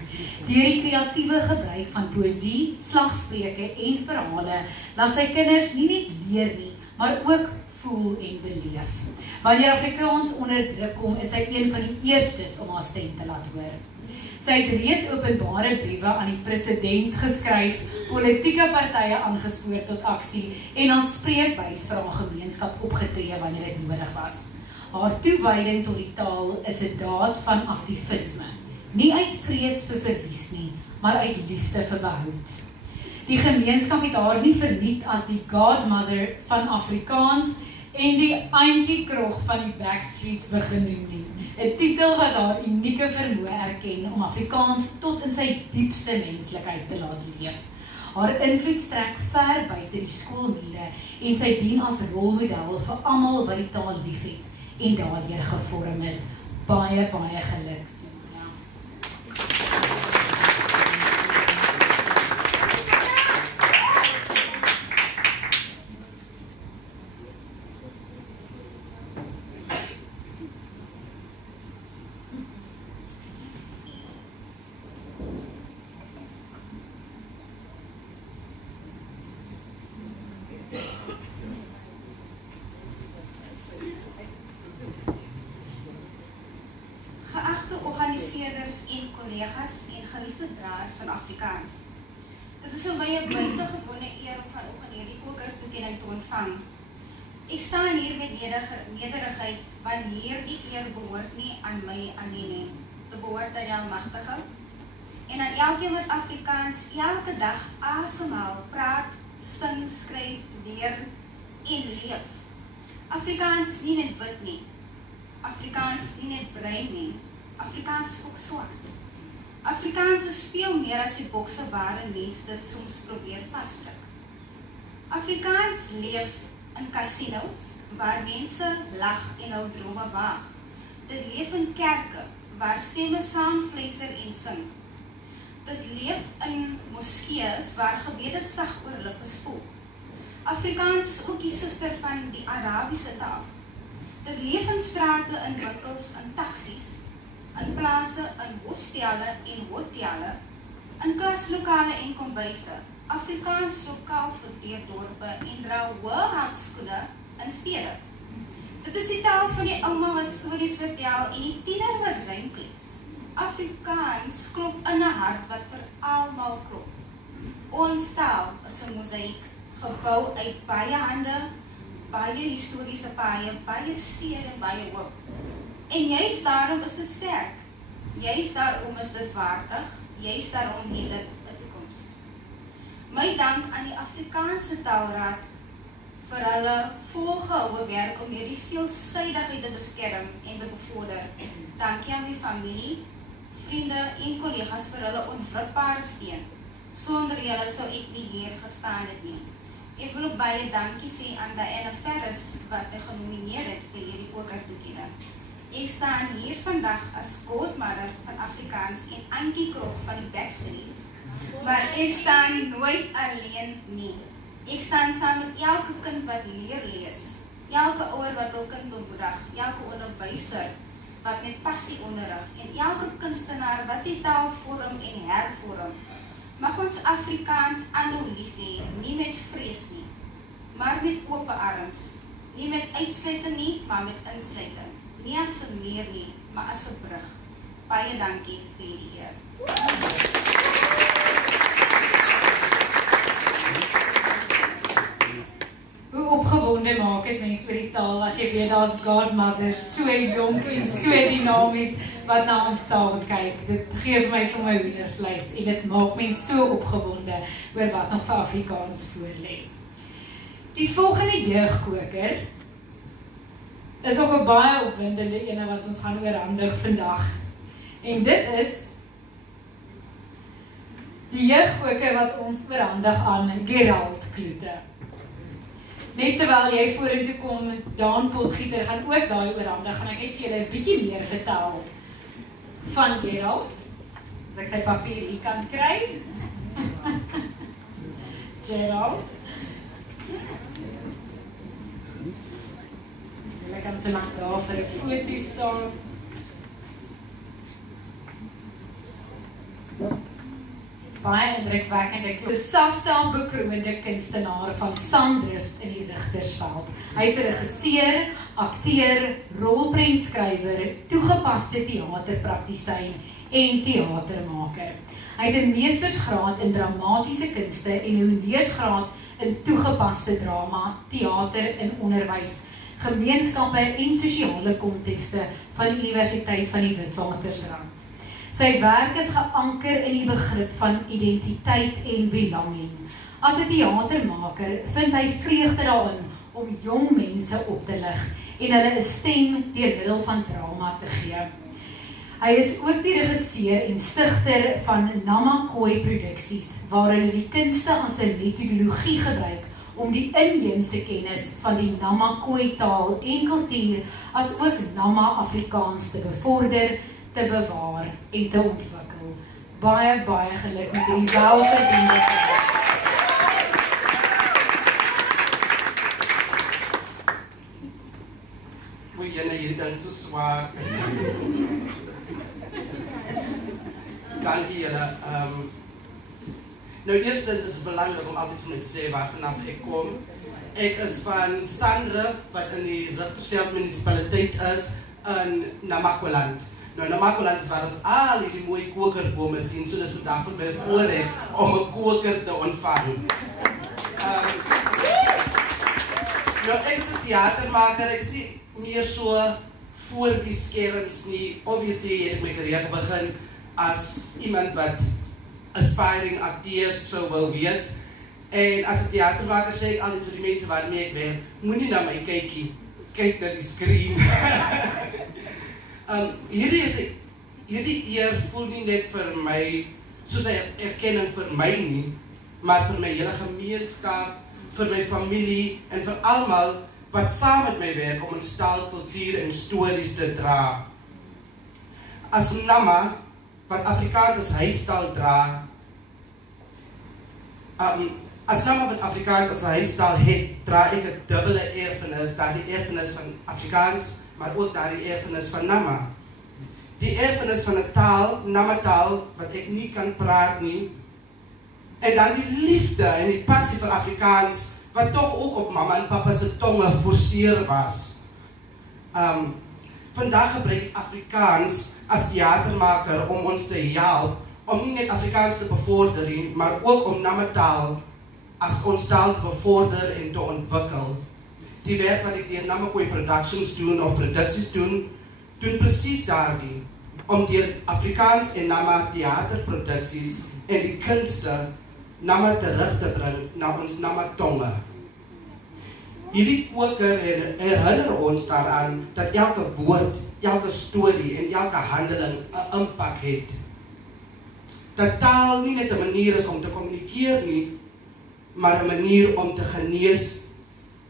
Deur die kreatiewe gebruik van poësie, slagspreuke en verhale, laat sy kinders nie net leer nie, maar ook voel en beleef. Wanneer Afrikaans onder druk kom, is sy een van die eerstes om haar stem te laat hoor. Sy het reeds openbare briewe aan die president geskryf, politieke partye aangespoor tot aksie en as spreekbuis vir haar gemeenskap opgetree wanneer dit nodig was. Haar toewyding tot die taal is 'n daad van aktivisme, nie uit vrees vir verlies nie, maar uit liefde vir behoud. Die gemeenskap het haar nie verniet as die godmother van Afrikaans en die Auntie Krog van die Backstreets begin noem nie. 'n Titel wat haar unieke vermoë erken om Afrikaans tot in sy diepste menslikheid te laat leef. Haar invloed strek ver buite die skoolmure en sy dien as rolmodel vir almal wat die taal liefhet en daardeur gevorm is. Baie geluk. Geagte organiseerders en collega's en geliefde draers van Afrikaans. Dit is vir my 'n buitengewone eer om vanoggend hierdie kokertoekenning te ontvang. Ek staan hier met nederigheid, want hierdie eer behoort nie aan my alleen nie. Dit behoort aan die Almagtige en aan elkeen wat Afrikaans elke dag asemhaal, praat, sing, skryf, leer en leef. Afrikaans is nie net wit nie. Afrikaans is nie net bruin nie. Afrikaans is ook swart. Afrikaans is veel meer as die bokse waarin mense dit soms probeer vasdruk. Afrikaans leef in casinos waar mense lag en hul drome waag. Dit leef in kerke waar stemme saamfluister en sing. Dit leef in moskeeë waar gebede sag oor lippe spoel. Afrikaans is ook die suster van die Arabiese taal. Dit leef in strate, in winkels, in taksies, in plase, in hostelle en hotelle, in klaslokale en kombuise. Afrikaans lokaal deur dorpe en dra hoë handskoene in stede. Dit is die taal van die ouma wat stories vertel en die tiener wat rym klets. Afrikaans klop in 'n hart wat vir almal klop. Ons taal is 'n mosaïek, gebou uit baie hande, baie historiese paaie, baie seer en baie hoop. En juist daarom is dit sterk. Juist daarom is dit waardig. Juist daarom het dit 'n toekoms. My dank aan die Afrikaanse Taalraad vir hulle volgehoue werk om hierdie veelsidigheid te beskerm en te bevorder. Dankie aan my familie, vriende en kollegas vir hulle onwrikbare steun. Sonder julle sou ek nie hier gestaan het nie. Ek wil ook baie dankie sê aan Diana Ferris wat my genomineer het vir hierdie kokertoekenning. Ek staan hier vandag as godmother van Afrikaans en Auntie Krog van die Backstreets. Maar ek staan nooit alleen nie. Ek staan saam met elke kind wat leer lees, elke ouer wat hul kind bemoedig, elke onderwyser wat met passie onderrig en elke kunstenaar wat die taal vorm en hervorm. Mag ons Afrikaans aanhou lief hê, nie met vrees nie, maar met oop arms. Nie met uitsluiting nie, maar met insluiting. Nie as 'n muur nie, maar as 'n brug. Baie dankie vir hierdie eer. Hoe opgewonde maak dit mense oor die taal as jy weet daar's godmother, so jonk en so dinamies wat na ons taal kyk. Dit gee vir my sommer hoendervleis en dit maak mense so opgewonde oor wat nog vir Afrikaans voorlê. Die volgende jeugkoker is ook 'n baie opwindende ene wat ons gaan oorhandig vandag. En dit is die jeugkoker wat ons oorhandig aan Gerald Kloete. Net terwyl jy vorentoe kom, Daan Potgieter gaan ook daai oorhandig, gaan ek net vir julle 'n bietjie meer vertel van Gerald. As ek sy papier hier kan kry. Gerald. Julle kan so lank daar vir 'n foto staan. Baie indrukwekkende Safta bekroonde kunstenaar van Sandrift in die Rigtersveld. Hy is 'n regisseur, akteur, rolprentskrywer, toegepaste teaterpraktisyn en teatermaker. Hy het 'n meestersgraad in dramatiese kunste en 'n honeursgraad in toegepaste drama, teater en onderwys, gemeenskappe en sosiale kontekste van die Universiteit van die Witwatersrand. Sy werk is geanker in die begrip van identiteit en belonging. As 'n teatermaker vind hy vreugde daarin om jong mense op te lig en hulle 'n stem deur middel van drama te gee. Hy is ook die regisseur en stigter van Namakwa Produksies, waar hulle die kunste as 'n metodologie gebruik om die inheemse kennis van die Namakwa taal en kultuur as ook Nama-Afrikaans te bevorder, te bewaar en te ontwikkel. Baie, baie geluk met die welverdiende prys. Moet jy nou hierdie ding so zwaar. Dankie julle. Nou eerstens is het belangrijk om altijd voor mij te zeggen waar vanaf ik kom. Ik is van Sandrift, wat in die Rigtersveld municipaliteit is, in Namakwaland. Nou, Namakwaland is waar ons al die mooie kokerbome zien, so dis vandag vir my voorrecht om 'n koker te ontvang. Nou, ek is 'n theatermaker, ek sien meer so voor die skerms nie. Obviously het ek my carrière begin as iemand wat aspiring acteurs sou wou wees. En as 'n theatermaker sê ek altyd vir die mense waarmee ek werk, moenie na my kykie, kyk na die screen. Hierdie eer voel nie net vir my soos 'n erkenning vir my nie, maar vir my hele gemeenskap, vir my familie en vir almal wat saam met my werk om ons taal, kultuur en stories te dra. As Nama, wat Afrikaans as huistaal dra, as Nama wat Afrikaans as huistaal het, dra ek 'n dubbele erfenis, daardie erfenis van Afrikaans, maar ook daardie erfenis van Nama. Die erfenis van 'n taal, Nama-taal, wat ek nie kan praat nie. En dan die liefde en die passie vir Afrikaans, wat toch ook op mama en papa se tonge forceer was. Vandag gebruik ek Afrikaans as theatermaker om ons te help, om nie net Afrikaans te bevorder nie, maar ook om Nama-taal as ons taal te bevorder en te ontwikkel. Die werk wat ek deur Namakwa Productions doen of produksies doen presies daardie, om deur Afrikaans en Nama theaterproduksies en die kunste Nama terug te bring na ons Nama-tonge. Hierdie koker herinner ons daaraan dat elke woord, elke storie en elke handeling 'n impak het. Dat taal nie net 'n manier is om te kommunikeer nie, maar 'n manier om te genees,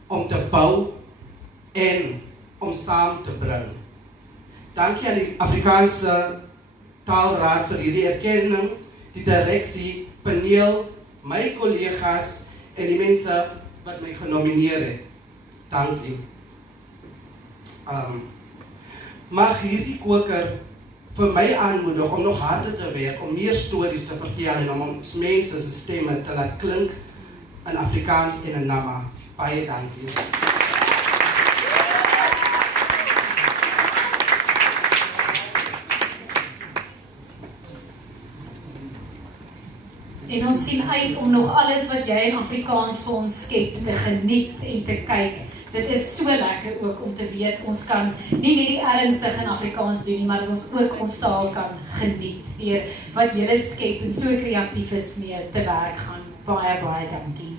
om te bou en om saam te bring. Dankie aan die Afrikaanse Taalraad vir hierdie erkenning, die direksie, paneel, my kollegas en die mense wat my genomineer het. Dankie. Mag hierdie koker vir my aanmoedig om nog harder te werk, om meer stories te vertel en om ons mense se stemme te laat klink in Afrikaans en in Nama. Baie dankie. En ons sien uit om nog alles wat jy in Afrikaans vir ons skep te geniet en te kyk. Dit is so lekker ook om te weet, ons kan nie net die ernstig in Afrikaans doen nie, maar dat ons ook ons taal kan geniet, deur wat julle skep en so kreatief is mee te werk gaan. Baie, baie dankie.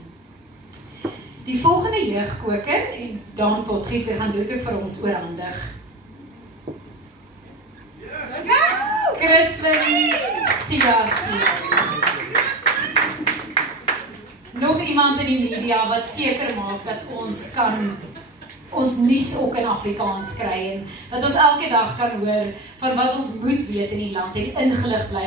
Die volgende jeugkoker, en Dan Potgieter gaan dit ook vir ons oorhandig. Christlyn Sias. Nog iemand in die media wat seker maak dat ons kan ons nuus ook in Afrikaans kry en dat ons elke dag kan hoor van wat ons moet weet in die land en ingelig bly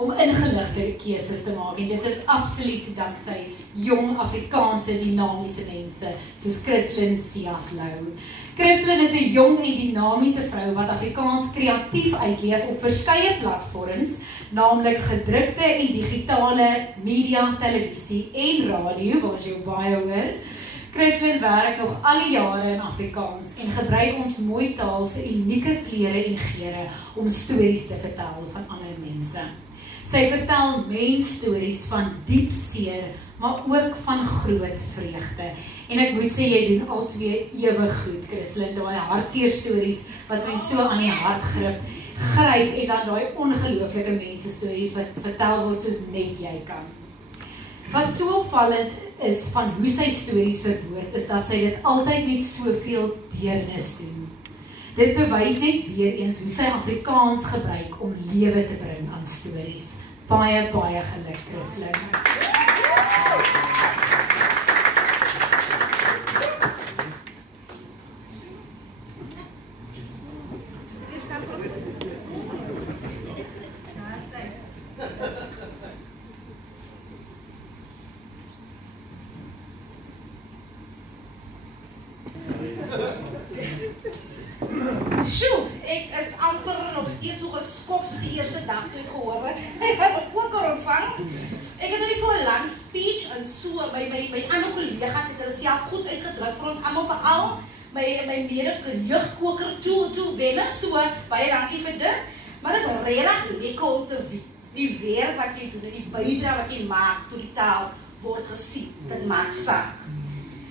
om ingeligte keuses te maak. En dit is absoluut danksy jong Afrikaanse dinamiese mense soos Christlyn Sias Lou. Christlyn is 'n jong en dinamiese vrou wat Afrikaans kreatief uitleef op verskeie platforms, naamlik gedrukte en digitale media, televisie en radio, waar jy baie hoor. Christlyn werk nog al die jare in Afrikaans en gebruik ons mooi taal se unieke kleure en geure om stories te vertel van ander mense. Sy vertel mensstories van diep seer, maar ook van groot vreugde. En ek moet sê, jy doen al twee ewig goed, Christlyn, daai hartseer stories wat my so aan die hart gryp en dan daai ongelooflike mense stories wat vertel word soos net jy kan. Wat so opvallend is van hoe sy stories verwoord, is dat sy dit altyd met soveel deernis doen. Dit bewys net weer eens hoe sy Afrikaans gebruik om lewe te bring aan stories. Baie, baie geluk, Christlyn. Sjoe, ek is amper nog steeds so geskok soos die eerste dag toe ek gehoor het. Ek het ook ontvang. Ek het nie so 'n lang speech en so my ander kollegas het hulle self goed uitgedruk vir ons almal, veral my mede-jeugkoker toe wenner, so baie dankie vir dit. Maar dit is regtig lekker om te weet die werk wat jy doen en die bydrae wat jy maak toe die taal word gesien. Dit maak saak.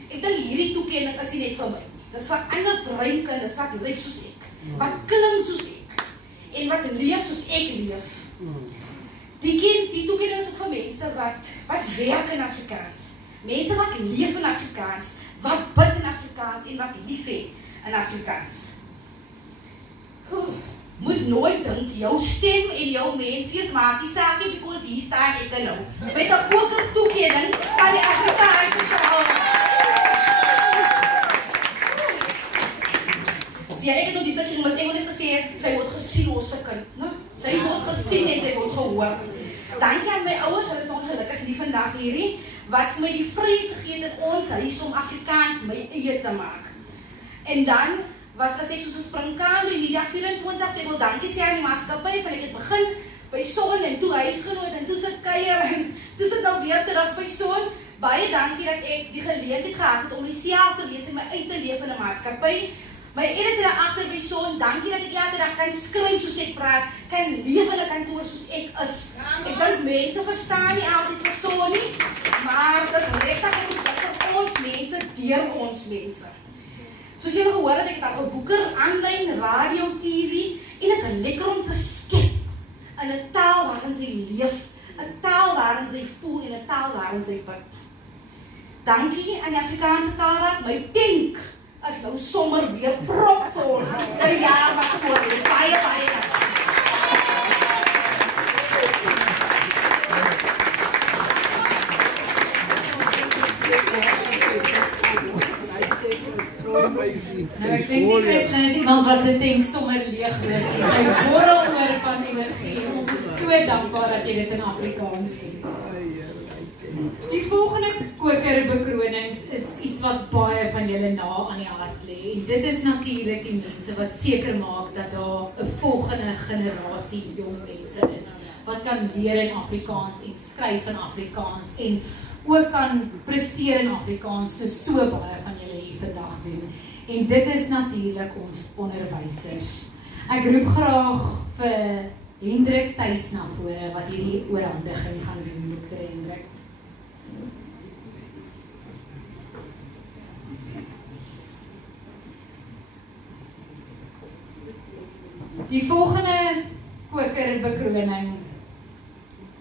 Ek dink hierdie toekenning is nie net vir my. Dit is vir ander breinkinders wat lyk soos ek, wat klink soos ek, en wat leef soos ek leef. Die toekenning is ook vir mense wat werk in Afrikaans. Mense wat leef in Afrikaans, wat bid in Afrikaans en wat lief het in Afrikaans. Moet nooit dink, jou stem en jou menswees maak die saak nie, because hier staan ek nou. Met 'n koker toekenning van die Afrikaanse taal. Ja, ek het nog die stukkie, maar ek wil net gesê het, sy word gesien ons se kind, né? Sy word gesien en sy word gehoor. Dankie aan my ouers, hulle is nog ongelukkig nie vandag hierdie, wat vir my die vryheid gegee het in ons huis om Afrikaans my eie te maak. En dan as ek soos 'n springkaan by Media 24, so ek wil dankie sê aan die maatskappy, van ek het begin by Son en toe huisgenoot en toe sit kuier en toe sit nou weer terug by Son. Baie dankie dat ek die geleentheid gehad het om myself te wees en my uit te leef in 'n maatskappy. My editor agter by Son, dankie dat ek elke dag kan skryf soos ek praat, kan leef in 'n kantoor soos ek is. Ek dink mense verstaan nie altyd vir Son nie, maar dit is regtig vir ons mense, deur ons mense. Soos julle gehoor het, ek het al gewoeker, aanlyn, radio, TV, en is lekker om te skep in 'n taal waarin sy leef, 'n taal waarin sy voel en 'n taal waarin sy bid. Dankie aan die Afrikaanse Taalraad, my tank is nou sommer weer propvol vir die jaar wat voor lê. Baie dankie. Nou, ek dink die Christlyn is iemand wat sy tank sommer leeg loop. Sy borrel oor van energie. Ons is so dankbaar dat jy dit in Afrikaans doen. Die volgende kokerbekronings is iets wat baie van julle na aan die hart lê. En dit is natuurlik die mense wat seker maak dat daar 'n volgende generasie jong mense is wat kan leer in Afrikaans en skryf in Afrikaans en ook kan presteer in Afrikaans, so baie van julle hier vandag doen. En dit is natuurlik ons onderwysers. Ek roep graag vir Hendrik Thuis na vore wat hierdie oorhandiging gaan doen. Dr. Hendrik. Die volgende kokerbekroning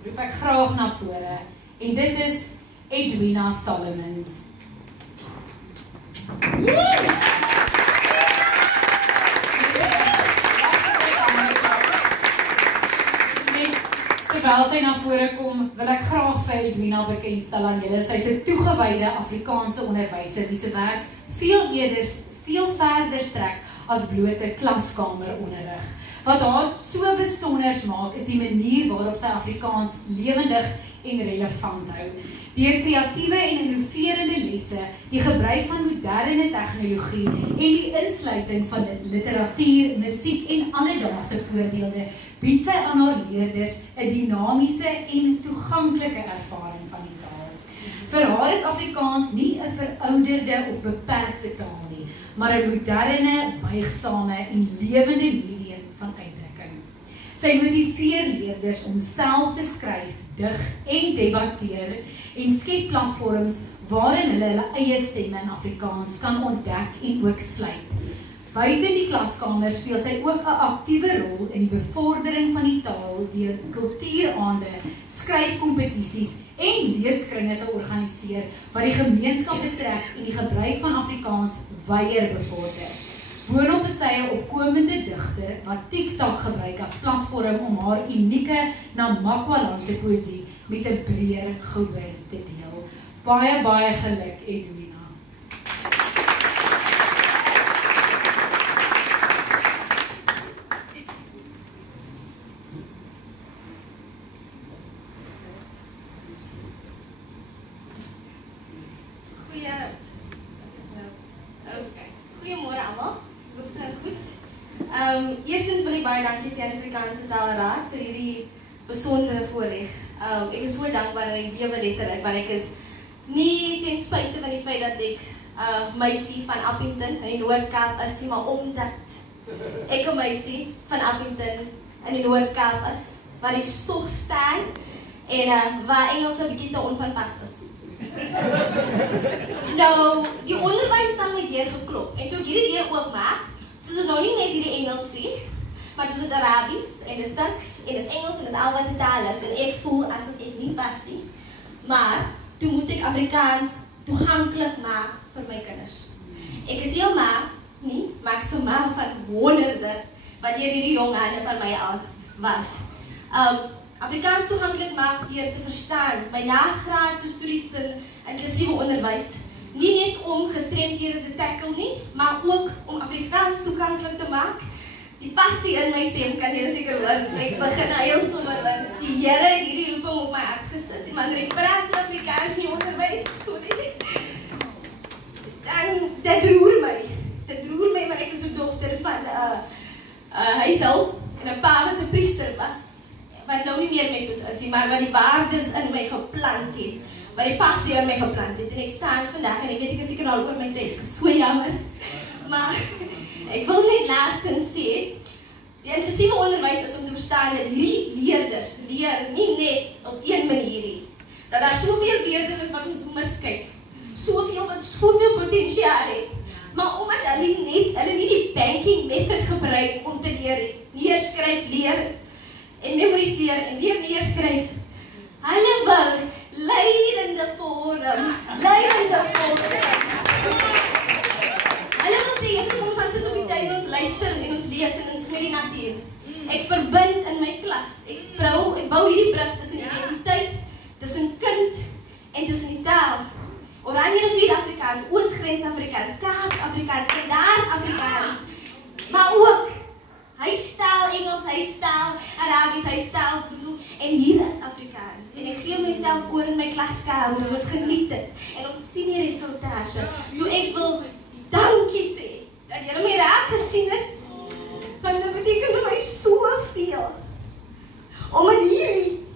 roep ek graag na vore en dit is Edwina Solomons. Terwyl sy na vore kom, wil ek graag vir Edwina bekendstel aan julle. Sy is 'n toegewyde Afrikaanse onderwyser wie se werk veel verder strek as blote klaskameronderrig. Wat haar so besonder maak, is die manier waarop sy Afrikaans lewendig en relevant hou. Deur kreatiewe en innoverende lesse, die gebruik van moderne tegnologie en die insluiting van literatuur, musiek en alledaagse voorbeelde, bied sy aan haar leerders 'n dinamiese en toeganklike ervaring van die taal. Vir haar is Afrikaans nie 'n verouderde of beperkte taal nie, maar 'n moderne, buigsame en lewende medium van uitdrukking. Sy motiveer leerders om self te skryf, dig en debatteer en skep platforms waarin hulle eie stemme in Afrikaans kan ontdek en ook sluit. Buite die klaskamer speel sy ook 'n aktiewe rol in die bevordering van die taal deur kultuuraande, skryfkompetisies en leeskringe te organiseer wat die gemeenskap betrek en die gebruik van Afrikaans wyeer bevorder. Boonop is sy 'n opkomende digter wat TikTok gebruik as platform om haar unieke Namakwalandse poësie met 'n breër gehoor te deel. Baie geluk, Edwina. Goeiemôre almal. Hoop dit gaan goed. Eerstens wil ek baie dankie sê aan die Afrikaanse Taalraad vir hierdie besondere voorreg. Ek is so dankbaar en ek lewe letterlik, want ek is nie ten spyte van die feit dat ek meisie van Appington in die Noord-Kaap is, maar omdat ek 'n meisie van Appington in die Noord-Kaap is, waar die stof staan en waar Engels 'n bietjie te onvanpas is. Nou, die onderwys het dan met deur geklop. En toe ek hierdie deur oopmaak, toe is dit nou nie net hierdie Engels nie, maar toe is dit Arabies, en dis Turks, en dis Engels, en dis al wat die taal is. En ek voel asof ek nie pas nie. Maar, toe moet ek Afrikaans toeganklik maak vir my kinders. Ek is jou ma, nie, maar ek is 'n ma van honderde, wat deur hierdie jong hande van my al was. Afrikaans toeganklik maak deur te verstaan my nagraadse studies in inklusiewe onderwys. Nie net om gestremdhede te tackle nie, maar ook om Afrikaans toeganklik te maak. Die passie in my stem kan jy seker hoor. Ek begin heel sommer want die Here het hierdie roeping op my hart gesit. En wanneer ek praat van Afrikaans in onderwys, sorry. Dan dit roer my. Dit roer my want ek is 'n dogter van huishulp en 'n pa wat 'n priester was. Wat nou nie meer met ons is nie, maar wat die waardes in my geplant het, wat die passie in my geplant het, en ek staan vandag, en ek weet ek is seker al oor my tyd, ek is so jammer, maar ek wil net laastens sê, die inklusiewe onderwys is om te verstaan dat hierdie leerders leer nie net op een manier nie, dat daar soveel leerders is wat ons miskyk, soveel wat soveel potensiaal het, maar omdat hulle nie die banking method gebruik om te leer, neerskryf, leer, en memoriseer en weer neerskryf. Hulle wil leidende forum. Hulle wil sê, jy kom ons aan sit op die tuin, ons luister en ons lees en ons smeer die natuur. Ek verbind in my klas. Ek bou hierdie brug tussen identiteit, tussen kind en tussen die taal. Oranje rivier Afrikaans, Oosgrens Afrikaans, Kaaps Afrikaans, Standaard Afrikaans, maar ook huistaal Engels, huistaal Arabies, huistaal Zulu en hier is Afrikaans. En ek gee myself oor in my klaskamer en ons geniet dit en ons sien die resultate. So ek wil dankie sê dat julle my raak gesien het, want dit beteken vir my soveel. Omdat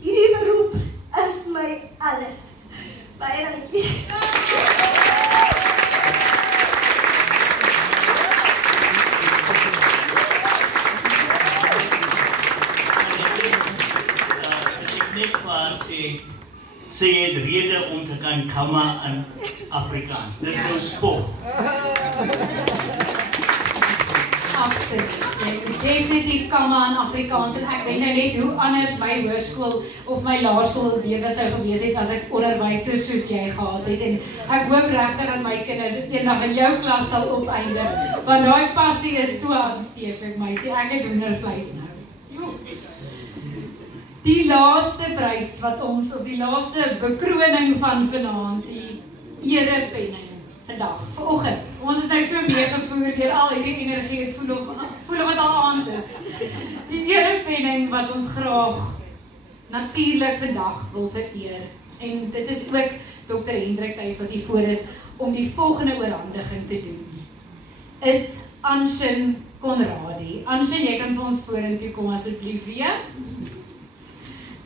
hierdie beroep is my alles. Baie dankie. sê jy het rede om te kan kamma in Afrikaans. Dis nou spog. Absoluut. Jy moet definitief kamma in Afrikaans en ek weet nou net hoe anders my hoërskool of my laerskool lewe sou gewees het as ek onderwysers soos jy gehad het en ek hoop regtig dat my kinders eendag in jou klas sal opeindig want daai passie is so aansteeklik meisie. Ek het hoendervleis nou. Die laaste prys wat ons op die laaste bekroning van vanaand die erepenning vandag, vanoggend. Ons is nou so meegevoer deur al hierdie energie, voel wat al aand is. Die erepenning wat ons graag natuurlik vandag wil vereer. En dit is ook Dr. Hendrik Thuis wat hier voor is om die volgende oorhandiging te doen. Is Anshin Conradie. Anshin, jy kan vir ons vorentoe kom asseblief weer.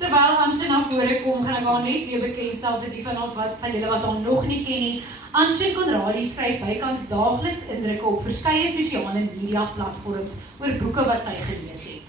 Terwyl Anshin na vore kom, gaan ek haar net weer bekendstel vir die van julle wat haar nog nie ken nie. Anshin Conradie skryf bykans daagliks indrukke op verskeie sosiale media platforms oor boeke wat sy gelees het.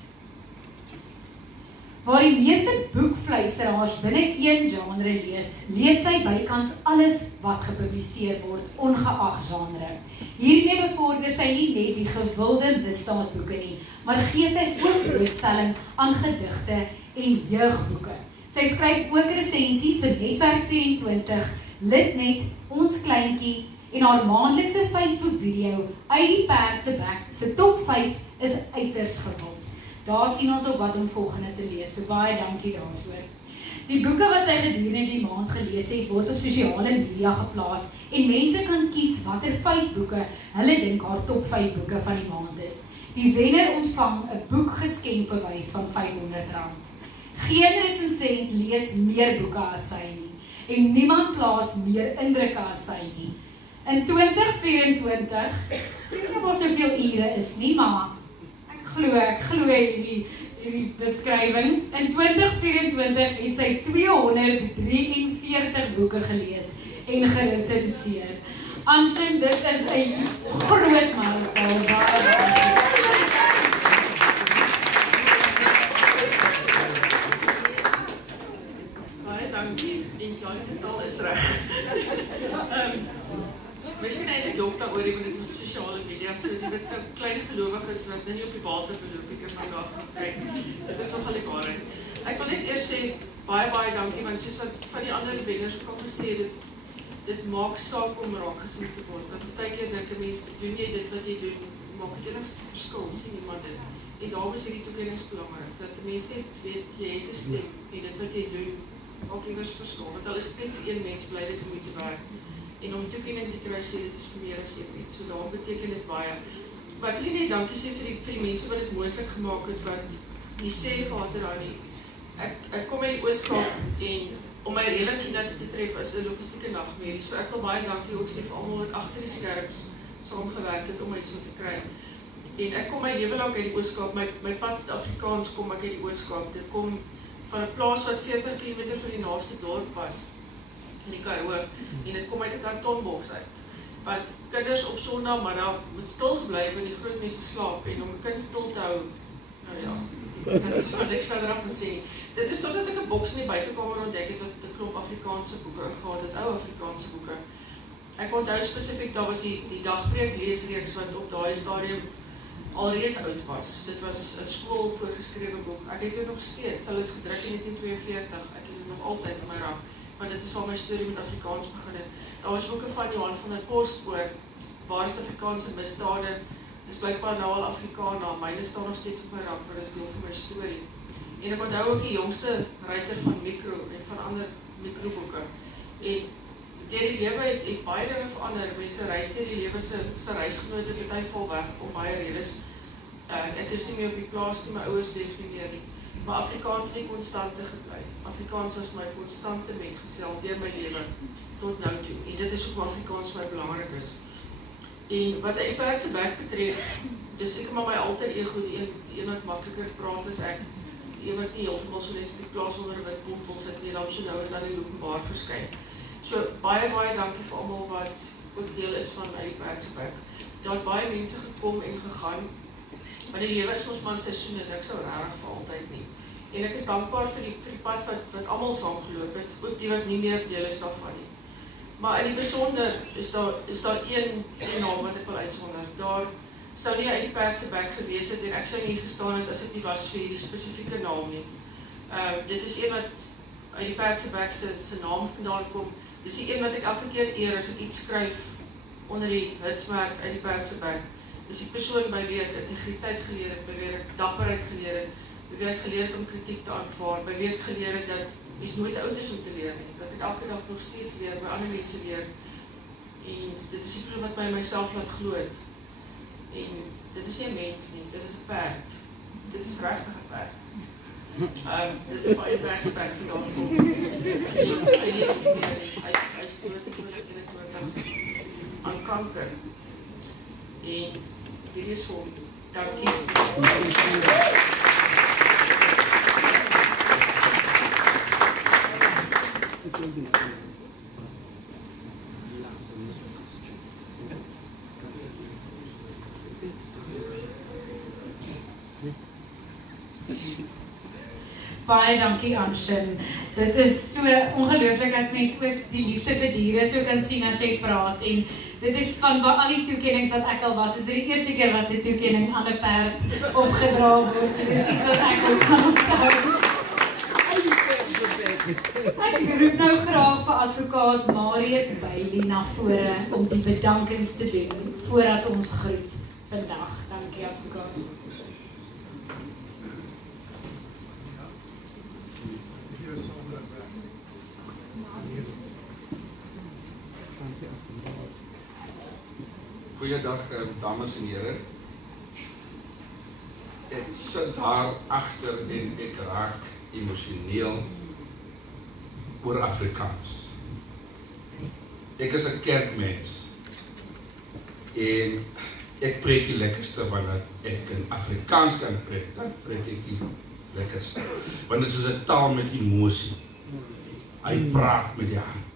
Waar die meeste boekfluisteraars binne een genre lees sy bykans alles wat gepubliseer word, ongeag genre. Hiermee bevorder sy nie net die gewilde misdaadboeke nie, maar gee sy ook blootstelling aan gedigte en jeugboeke. Sy skryf ook resensies vir Netwerk 24, Litnet, Ons Kleintjie en haar maandelikse Facebook video uit die perd se bek se top 5 is uiters gewild. Daar sien ons op wat om volgende te lees, so baie dankie daarvoor. Die boeke wat sy gedurende die maand gelees het, word op sosiale media geplaas en mense kan kies watter 5 boeke hulle dink haar top 5 boeke van die maand is. Die wenner ontvang 'n boekgeskenkbewys van R500. Geen resensent lees meer boeke as sy nie en niemand plaas meer indrukke as sy nie. In 2024, ek weet nie wat soveel ure is nie, maar ek glo hierdie beskrywing. In 2024 het sy 243 boeke gelees en geresenseer. Anshin, dit is 'n groot mylpaal. Baie dankie. En ja, die getal is reg. Misschien eintlik jok daaroor, want dit is op sosiale media, so jy weet klein gelowiges wat nie op die water verloop, ek het vandag gekryk. Dit is nogal die waarheid. Ek wil net eers sê, baie dankie, want soos wat van die ander wenners ook al gesê, dit maak saak om raak gesien te word. Want baie keer dink 'n mens, doen jy dit wat jy doen, maak dit enige verskil, sien iemand dit. En daarom is hierdie toekenning belangrik, dat die mense net weet, jy het 'n stem, en dit wat jy doen, maak iewers verskil. Want al is dit net vir een mens, bly dit moeite werd. En om toekenning te kry, sê dit is vir meer as een mens. So daarom beteken dit baie. Maar ek wil net dankie sê vir die mense wat dit moontlik gemaak het, wat die sê gehad het daar nie. Ek kom uit die Oos-Kaap en om my reëlings hiernatoe te tref is 'n logistieke nagmerrie. So ek wil baie dankie ook sê vir almal wat agter die skerms saamgewerk het om iets so te kry. En ek kom my lewe lank uit die Oos-Kaap. My pad Afrikaans kom ek uit die Oos-Kaap. Dit kom van 'n plaas wat 40 km van die naaste dorp was. In die Karoo, en dit kom uit 'n kartonboks uit. Want kinders op Sondagmiddag moet stil gebly want die groot mense slaap en om 'n kind stil te hou, nou ja, dit is van niks verder af van sê. Dit is totdat ek 'n boks in die buitekamer ontdek het wat 'n klomp Afrikaanse boeke gehad het, ou Afrikaanse boeke. Ek onthou spesifiek, daar was die dagbreek leesreeks wat op daai stadium alreeds oud was. Dit was 'n skool voorgeskrewe boek. Ek het dit nog steeds, hulle is gedruk in 1942, ek het dit nog altyd in my rak. Maar dit is waar my storie met Afrikaans begin het. Daar was boeke van Johan van der Post oor waar is Afrikaanse misdade. Dis blykbaar nou al Afrikaana, myne staan nog steeds op my rak, want dit is deel van my storie. En ek onthou ook die jongste ruiter van mikro en van ander mikroboeke. En deur die lewe het baie dinge verander. Mense reis deur die lewe se reisgenote party val weg om baie redes. Ek is nie meer op die plaas nie, my ouers leef nie meer nie. Maar Afrikaans het nie konstante gebly. Afrikaans was my konstante metgesel deur my lewe tot nou toe. En dit is ook Afrikaans vir my belangrik is. En wat uit die perd se bek betref, dis seker maar my alter ego, die een wat makliker praat as ek. Die een wat nie heeltemal so net op die plaas onder 'n wit kont wil sit nie, dan so nou en dan in openbaar verskyn. So baie dankie vir almal wat ook deel is van uit die perd se bek. Daar het baie mense gekom en gegaan. Maar die lewe is mos maar seisoene, ek sou regtig vir altyd nie. En ek is dankbaar vir die pad wat almal saam geloop het, ook die wat nie meer deel is daarvan nie. Maar in die besonder is daar een naam wat ek wil uitsonder. Daar sou nie uit die perd se bek gewees het en ek sou nie gestaan het as dit nie was vir hierdie spesifieke naam nie. Dit is een wat uit die perd se bek se naam vandaan kom. Dis die een wat ek elke keer eer as ek iets skryf onder die hitsmerk uit die perd se bek. Dis die persoon by wie ek integriteit geleer het, by wie ek dapperheid geleer het, by wie ek geleer het om kritiek te aanvaar, by wie ek geleer het dat mens nooit oud is om te leer nie, dat ek elke dag nog steeds leer, by ander mense leer. En dit is die persoon wat my myself laat glo het. En dit is nie 'n mens nie, dit is 'n perd. Dit is regtig 'n perd. Dit is baie perd se bek vandaan kom. Hy leef nie meer nie, hy is dood aan kanker. En dit is vir hom. Dankie. Baie dankie Anshin. Dit is so ongelooflik dat mens ook die liefde vir diere so kan sien as jy praat. En dit is van al die toekennings wat ek al was, is dit die eerste keer wat 'n toekenning aan 'n perd opgedra word. So dit is iets wat ek ook kan onthou. Ek roep nou graag vir advokaat Marius Bailey na vore om die bedankings te doen voordat ons groet vandag. Dankie advokaat. Goeiedag dames en heren. Ek sit daar agter en ek raak emosioneel oor Afrikaans. Ek is 'n kerkmens en ek preek die lekkerste wanneer ek in Afrikaans kan preek, dan preek ek die lekkerste. Want dit is 'n taal met emosie. Hy praat met die hart.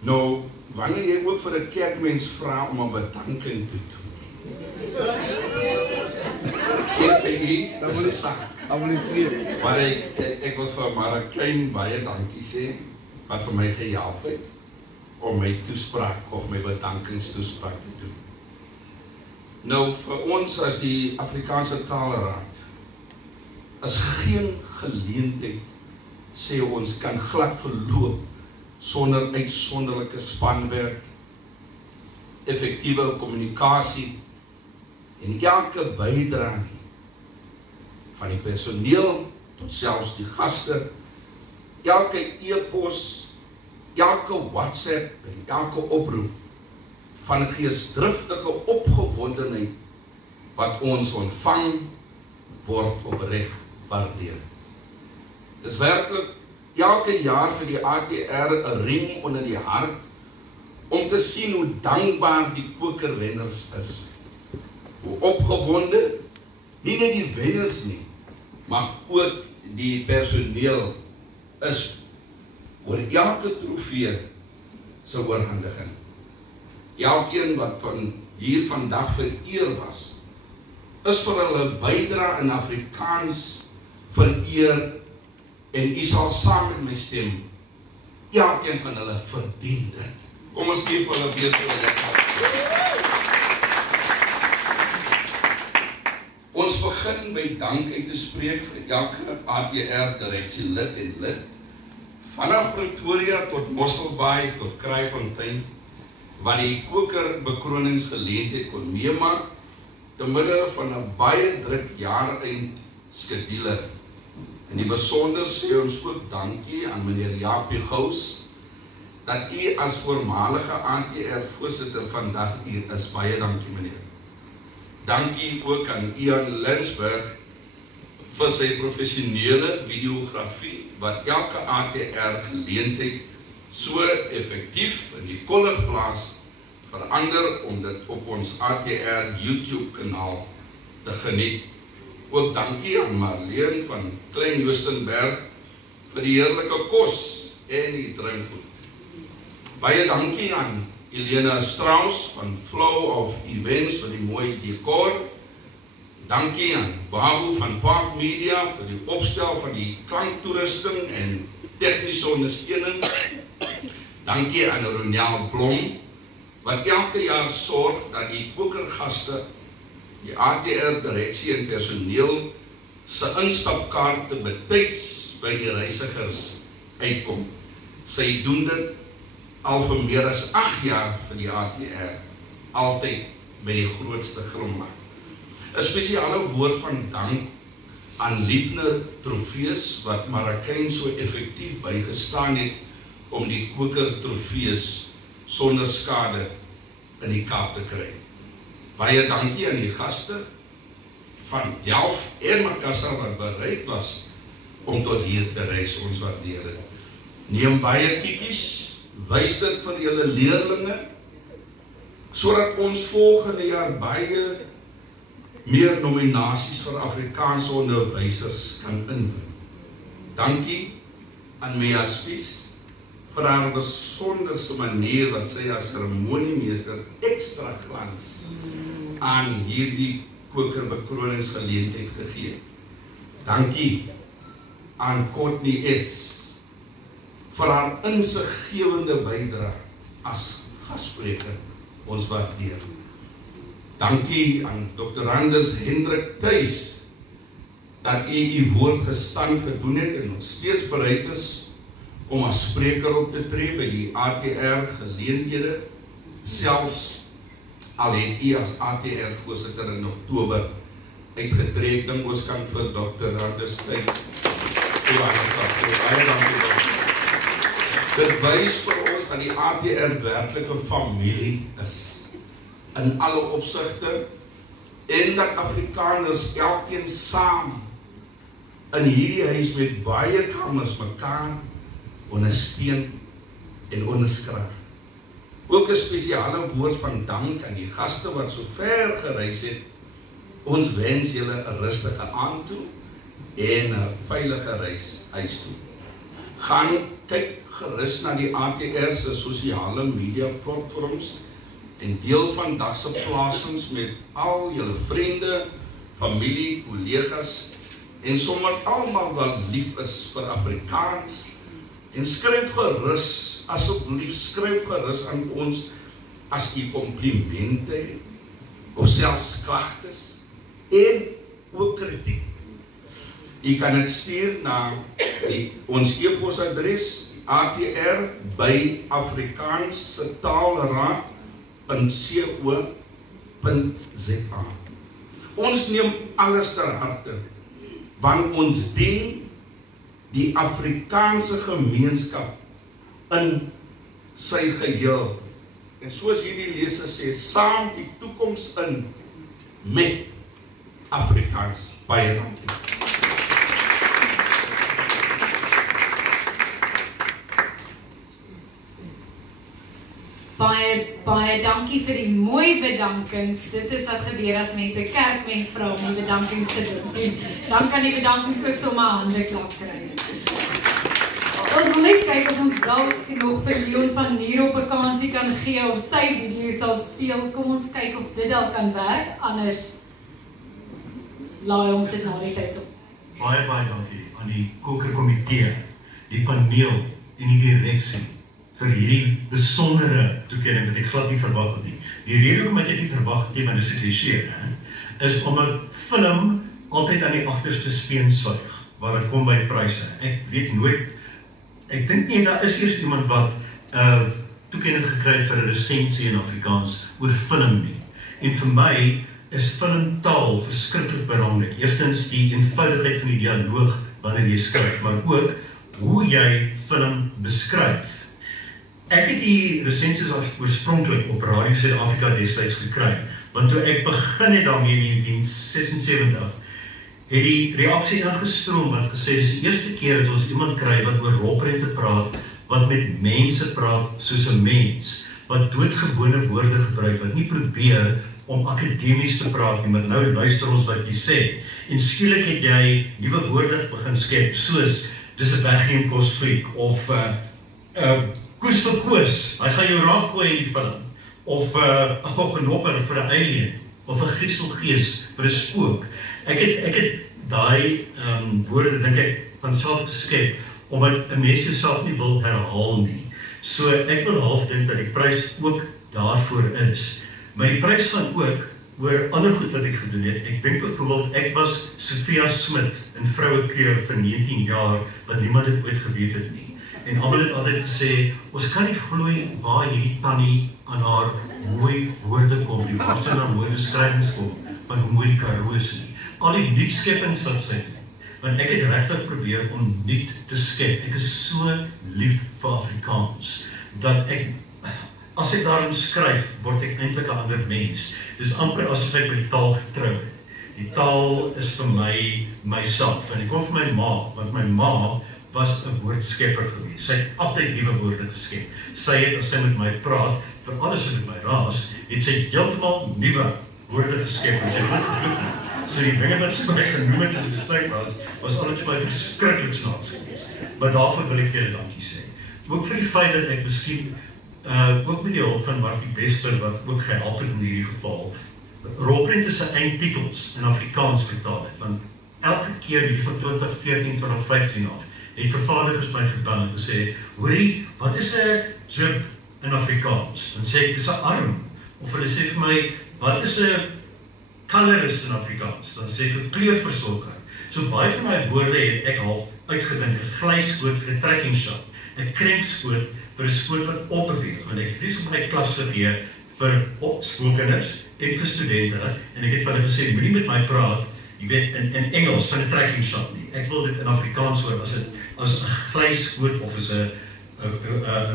Nou, wanneer jy ook vir 'n kerkmens vra om 'n bedanking te doen. Sê vir jy, dit is 'n sak. Maar ek wil vir maar 'n klein baie dankie sê wat vir my gehelp het om my toespraak of my bedankingstoespraak te doen. Nou vir ons as die Afrikaanse Taalraad is geen geleentheid, sê ons, kan glad verloop sonder uitsonderlike spanwerk, effektiewe kommunikasie en elke bydrae van die personeel tot selfs die gaste, elke e-pos, elke WhatsApp en elke oproep van geesdriftige opgewondenheid wat ons ontvang word opreg waardeer. Dis werklik elke jaar vir die ATR 'n riem onder die hart om te sien hoe dankbaar die kokerwenners is. Hoe opgewonde, nie net die wenners nie, maar ook die personeel is oor elke trofee se oorhandiging. Elkeen wat van hier vandag vereer was, is vir hulle bydrae in Afrikaans vereer. En u sal saam met my stem, elkeen van hulle verdien dit. Kom ons gee vir hulle weer so 'n lekker. Ons begin met dank uit te spreek vir elke ATR direksielid en lid, vanaf Pretoria tot Mosselbaai tot Kraaifontein, wat die kokerbekroningsgeleentheid kon meemaak, te midde van 'n baie druk jaar-eind skedule. In die besonder sê ons ook dankie aan meneer Jaapie Gous, dat u as voormalige ATR-voorsitter vandag hier is. Baie dankie meneer. Dankie ook aan Ian Lensberg vir sy professionele videografie, wat elke ATR geleentheid so effektief in die kollig plaas, verander om dit op ons ATR YouTube kanaal te geniet. Ook dankie aan Marleen van Klein Joostenberg vir die heerlike kos en die drinkgoed. Baie dankie aan Elena Strauss van Flow of Events vir die mooi decor. Dankie aan Babu van Park Media vir die opstel van die klanktoerusting en tegnische ondersteuning. Dankie aan Ronel Blom, wat elke jaar sorg dat die kokergaste, die ATR-direksie en personeel se instapkaarte betyds by die reisigers uitkom. Sy doen dit al vir meer as 8 jaar vir die ATR, altyd met die grootste glimlag. 'n Spesiale woord van dank aan Liebner Trofees, wat Marakyn so effektief bygestaan het om die Koker Trofees sonder skade in die Kaap te kry. Baie dankie aan die gaste van Delft en Makassar wat bereid was om tot hier te reis, ons waardeer dit. Neem baie kiekies, wys dit vir julle leerlinge, sodat ons volgende jaar baie meer nominasies vir Afrikaanse onderwysers kan inwin. Dankie aan Mia Spies vir haar besonderse manier wat sy as seremoniemeester extra glans aan hierdie kokerbekroningsgeleentheid gegee. Dankie aan Courtney S vir haar insiggewende bydrae as gasspreker, ons waardeer. Dankie aan Dr. Anders Hendrik Thuis dat u woord gestand gedoen het en nog steeds bereid is om as spreker op te tree by die ATR geleenthede, selfs al het u as ATR voorsitter in Oktober uitgetree. Ek dink ons kan vir Dr. Anders Thuis baie dankie dokter. Dit wys vir ons dat die ATR werklike familie is in alle opsigte en dat Afrikaners elkeen saam in hierdie huis met baie kamers mekaar ondersteun en onderskraag. Ook 'n spesiale woord van dank aan die gaste wat so ver gereis het. Ons wens julle 'n rustige aand toe en 'n veilige reis huis toe. Gaan kyk gerus na die ATR se sosiale media platforms en deel van dagse plasings met al julle vriende, familie, kollegas en sommer almal wat lief is vir Afrikaans. En skryf gerus, asseblief skryf gerus aan ons as u komplimente het, of selfs klagtes en ook kritiek. U kan dit stuur na ons e-posadres atr@afrikaansetaalraad.co.za. Ons neem alles ter harte, want ons dien die Afrikaanse gemeenskap in sy geheel. En soos hierdie leser sê, saam die toekoms in met Afrikaans. Baie dankie. Baie dankie vir die mooi bedankings. Dit is wat gebeur as mense kerkmens vra om die bedankings te doen. Dan kan die bedankings ook sommer hande klap kry. Ons wil net kyk of ons dalk nog vir Leon van Nier op vakansie kan gee of sy video sal speel. Kom ons kyk of dit dalk kan werk. Anders laai ons dit na die tyd op. Baie dankie aan die kokerkomitee, die paneel en die direksie vir hierdie besondere toekenning wat ek glad nie verwag het nie. Die rede hoekom ek dit nie verwag het nie, maar dis 'n kliseë, is omdat film altyd aan die agterste speen swyg waar dit kom by pryse. Ek weet nooit, ek dink nie daar is eers iemand wat toekenning gekry vir 'n resensie in Afrikaans oor film nie. En vir my is filmtaal verskriklik belangrik. Eerstens die eenvoudigheid van die dialoog wanneer jy skryf, maar ook hoe jy film beskryf. Ek het die resensies oorspronklik op Radio Suid-Afrika destyds gekry, want toe ek begin het daarmee in 1976, het die reaksie ingestroom wat gesê, dis die eerste keer dat ons iemand kry wat oor rolprente praat, wat met mense praat soos 'n mens, wat doodgewone woorde gebruik, wat nie probeer om akademies te praat nie, maar nou luister ons wat jy sê, en skielik het jy nuwe woorde begin skep, soos, dis 'n weggeneem kosfriek, of koes vir koos, hy gaan jou raak gooi in die film, of 'n goggenopper vir 'n alien. of 'n grieselgees vir 'n spook. Ek het daai woorde dink ek van self geskep omdat 'n mens jouself nie wil herhaal nie. So ek wil half dink dat die prys ook daarvoor is. Maar die prys gaan ook oor ander goed wat ek gedoen het. Ek dink byvoorbeeld ek was Sophia Smit in Vrouekeur vir 19 jaar wat niemand dit ooit geweet het nie. En almal het altyd gesê, ons kan nie glo waar hierdie tannie aan haar mooi woorde kom, die waar sy na mooi beskrywings kom, van hoe mooi die Karoo is nie. Al die nuutskeppings wat sy doen. Want ek het regtig probeer om nuut te skep. Ek is so lief vir Afrikaans, dat as ek daarin skryf, word ek eintlik 'n ander mens. Dis amper asof ek met die taal getrou het. Die taal is vir my, myself. En ek kom van my ma, want my ma was 'n woordskepper geweest. Sy het altyd nuwe woorde geskep. Sy het, as sy met my praat, vir alles wat met my raas, het sy heeltemal nuwe woorde geskep. En sy het nooit gevloek nie. So die dinge wat sy my genoem het as ek stuit was alles vir my verskriklik snaaks geweest. Maar daarvoor wil ek vir julle dankie sê. Ook vir die feit dat ek miskien ook met die hulp van Martie Bester, wat ook gehelp het in hierdie geval, rolprente se eindtitels in Afrikaans vertaal het, want elke keer die van 2014, 2015 af, het vervaardigers my gebel en gesê, hoorie, wat is 'n jib in Afrikaans? Dan sê ek, dis 'n arm. Of hulle sê vir my, wat is 'n colorist in Afrikaans? Dan sê ek, 'n kleurversorger. So baie van my woorde het ek half uitgedink, 'n glyskoot vir 'n trekking shot, 'n krenkskoot vir 'n skoot wat opbeweeg, want ek het vrees op my klasse gee vir skoolkinders en vir studente, en ek het vir hulle gesê, moenie met my praat, jy weet, in Engels van 'n trekking shot nie. Ek wil dit in Afrikaans hoor, as 'n glyskoot of as 'n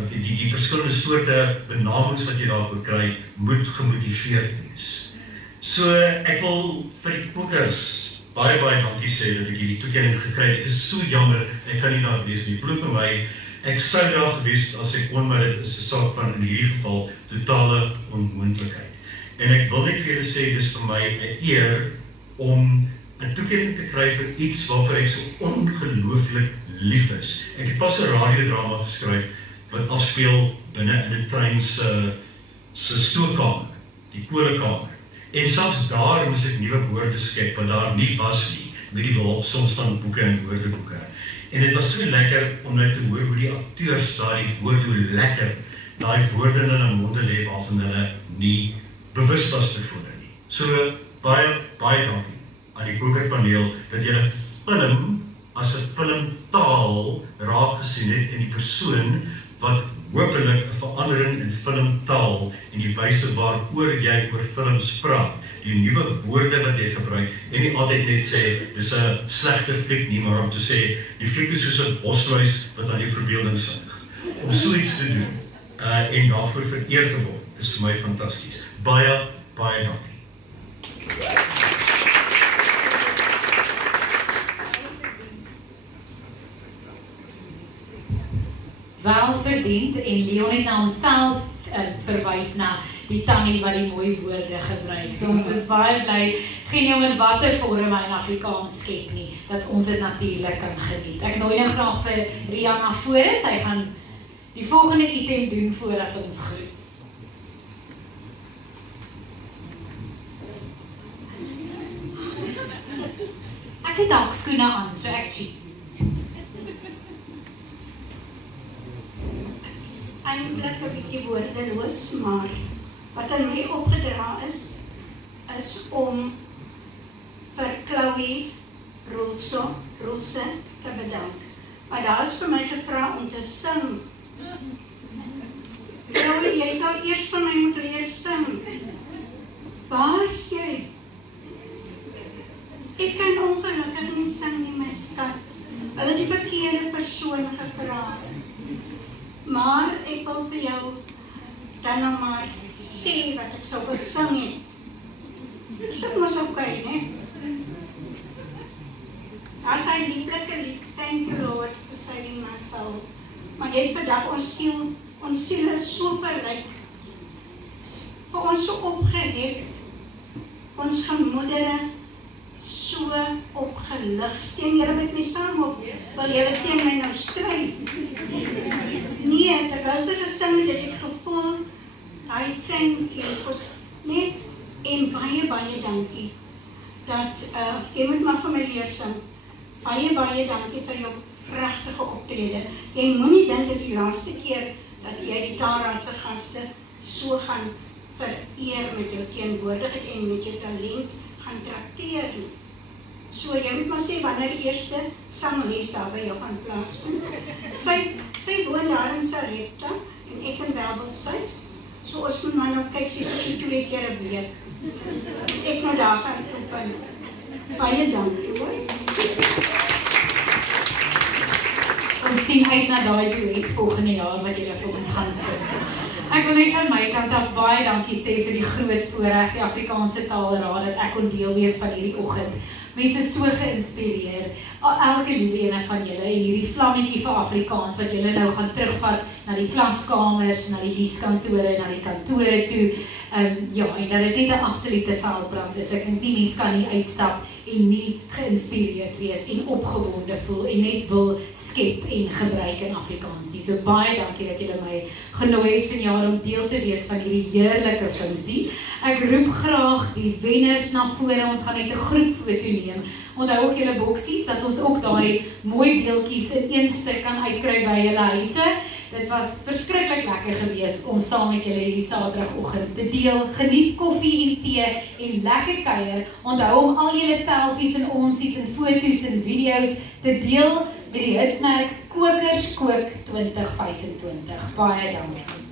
die verskillende soorte benamings wat jy daarvoor kry, moet gemotiveerd wees. So ek wil vir die boekers baie dankie sê dat ek hierdie toekenning gekry het. Ek is so jammer, ek kan nie daar wees nie. Glo vir my, ek sou daar gewees as ek kon, maar dit is 'n saak van in hierdie geval totale onmoontlikheid. En ek wil net vir julle sê, dis vir my 'n eer om 'n toekenning te kry vir iets waarvoor ek so ongelooflik lief is. Ek het pas 'n radiodrama geskryf wat afspeel binne in 'n trein se stookkamer, die kolekamer. En selfs daar moes ek nuwe woorde skep wat daar nie was nie, met die behulp soms van boeke en woordeboeke. En dit was so lekker om net te hoor hoe die akteurs daardie woorde, hoe lekker daai woorde in hulle monde lê waarvan hulle nie bewus was tevore nie. So baie dankie aan die kokerpaneel dat julle film as 'n filmtaal raak gesien het en die persoon wat hopelik 'n verandering in filmtaal en die wyse waaroor jy oor films praat, die nuwe woorde wat jy gebruik en nie altyd net sê dis 'n slegte fliek nie, maar om te sê die fliek is soos 'n bosluis wat aan die verbeelding suig. Om so iets te doen en daarvoor vereer te word is vir my fantasties. Baie dankie. Welverdiend, en Leon het na homself verwys na die tannie wat die mooi woorde gebruik. So ons is baie bly, geen jou in watter vorm hy in Afrikaans skep nie, dat ons dit natuurlik kan geniet. Ek nooi nou graag vir Rian na vore, sy gaan die volgende item doen voordat ons groet. Ek het hakskoene aan, so ek cheat. Eintlik 'n bietjie woordeloos, maar wat aan my opgedra is om vir Chloe Rolse te bedank. Maar daar is vir my gevra om te sing. Chloe, jy sal eers van my moet leer sing. Waar is jy? Ek kan ongelukkig nie sing nie, my skat. Hulle het die verkeerde persoon gevra. Maar ek wil vir jou dan nou maar sê wat ek sou gesing het. Dis ook mos okay, né? As hy lieflike lied, thank you Lord vir saving my soul. Maar jy het vandag ons siel is so verryk. Vir ons so opgehef, ons gemoedere so opgelig. Stem julle met my saam op, wil julle teen my nou stry? Nee, terwyl sy gesing het, het ek gevoel, I thank you, net, En baie dankie dat jy moet maar vir my leer sing. Baie dankie vir jou pragtige optrede. Jy moenie dink dis die laaste keer dat jy die Taalraadse gaste so gaan vereer met jou teenwoordigheid en met jou talent gaan trakteer nie. So jy moet maar sê wanneer die eerste sangles daar by jou gaan plaasvind. Sy woon daar in Sarepta en ek in Welwitsuid. So ons moet maar nou kyk sy 2 keer 'n week. Ek nou daar gaan oefen. Baie dankie hoor. Ons sien uit na daai duet volgende jaar wat julle vir ons gaan sing. Ek wil net aan my kant af baie dankie sê vir die groot voorreg die Afrikaanse Taalraad dat ek kon deel wees van hierdie oggend. Mense is so geïnspireer, elke liewe ene van julle en hierdie vlammetjie vir Afrikaans wat julle nou gaan terugvat na die klaskamers, na die leeskantore, na die kantore toe. Ja, en dat dit net 'n absolute veldbrand is. Ek dink nie mens kan nie uitstap en nie geïnspireerd wees en opgewonde voel en net wil skep en gebruik in Afrikaans nie. So baie dankie dat julle my genooi het vanjaar om deel te wees van hierdie heerlike funksie. Ek roep graag die wenners na vore. Ons gaan net 'n groepfoto neem. Onthou ook julle boksies dat ons ook daai mooi beeldjies in een stuk kan uitkry by julle huise. Dit was verskriklik lekker geweest om saam met julle hierdie Saterdagoggend te deel. Geniet koffie en tee en lekker kuier. Onthou om al julle selfies en onsies en foto's en video's te deel met die hitsmerk Kokers Kook 2025. Baie dankie.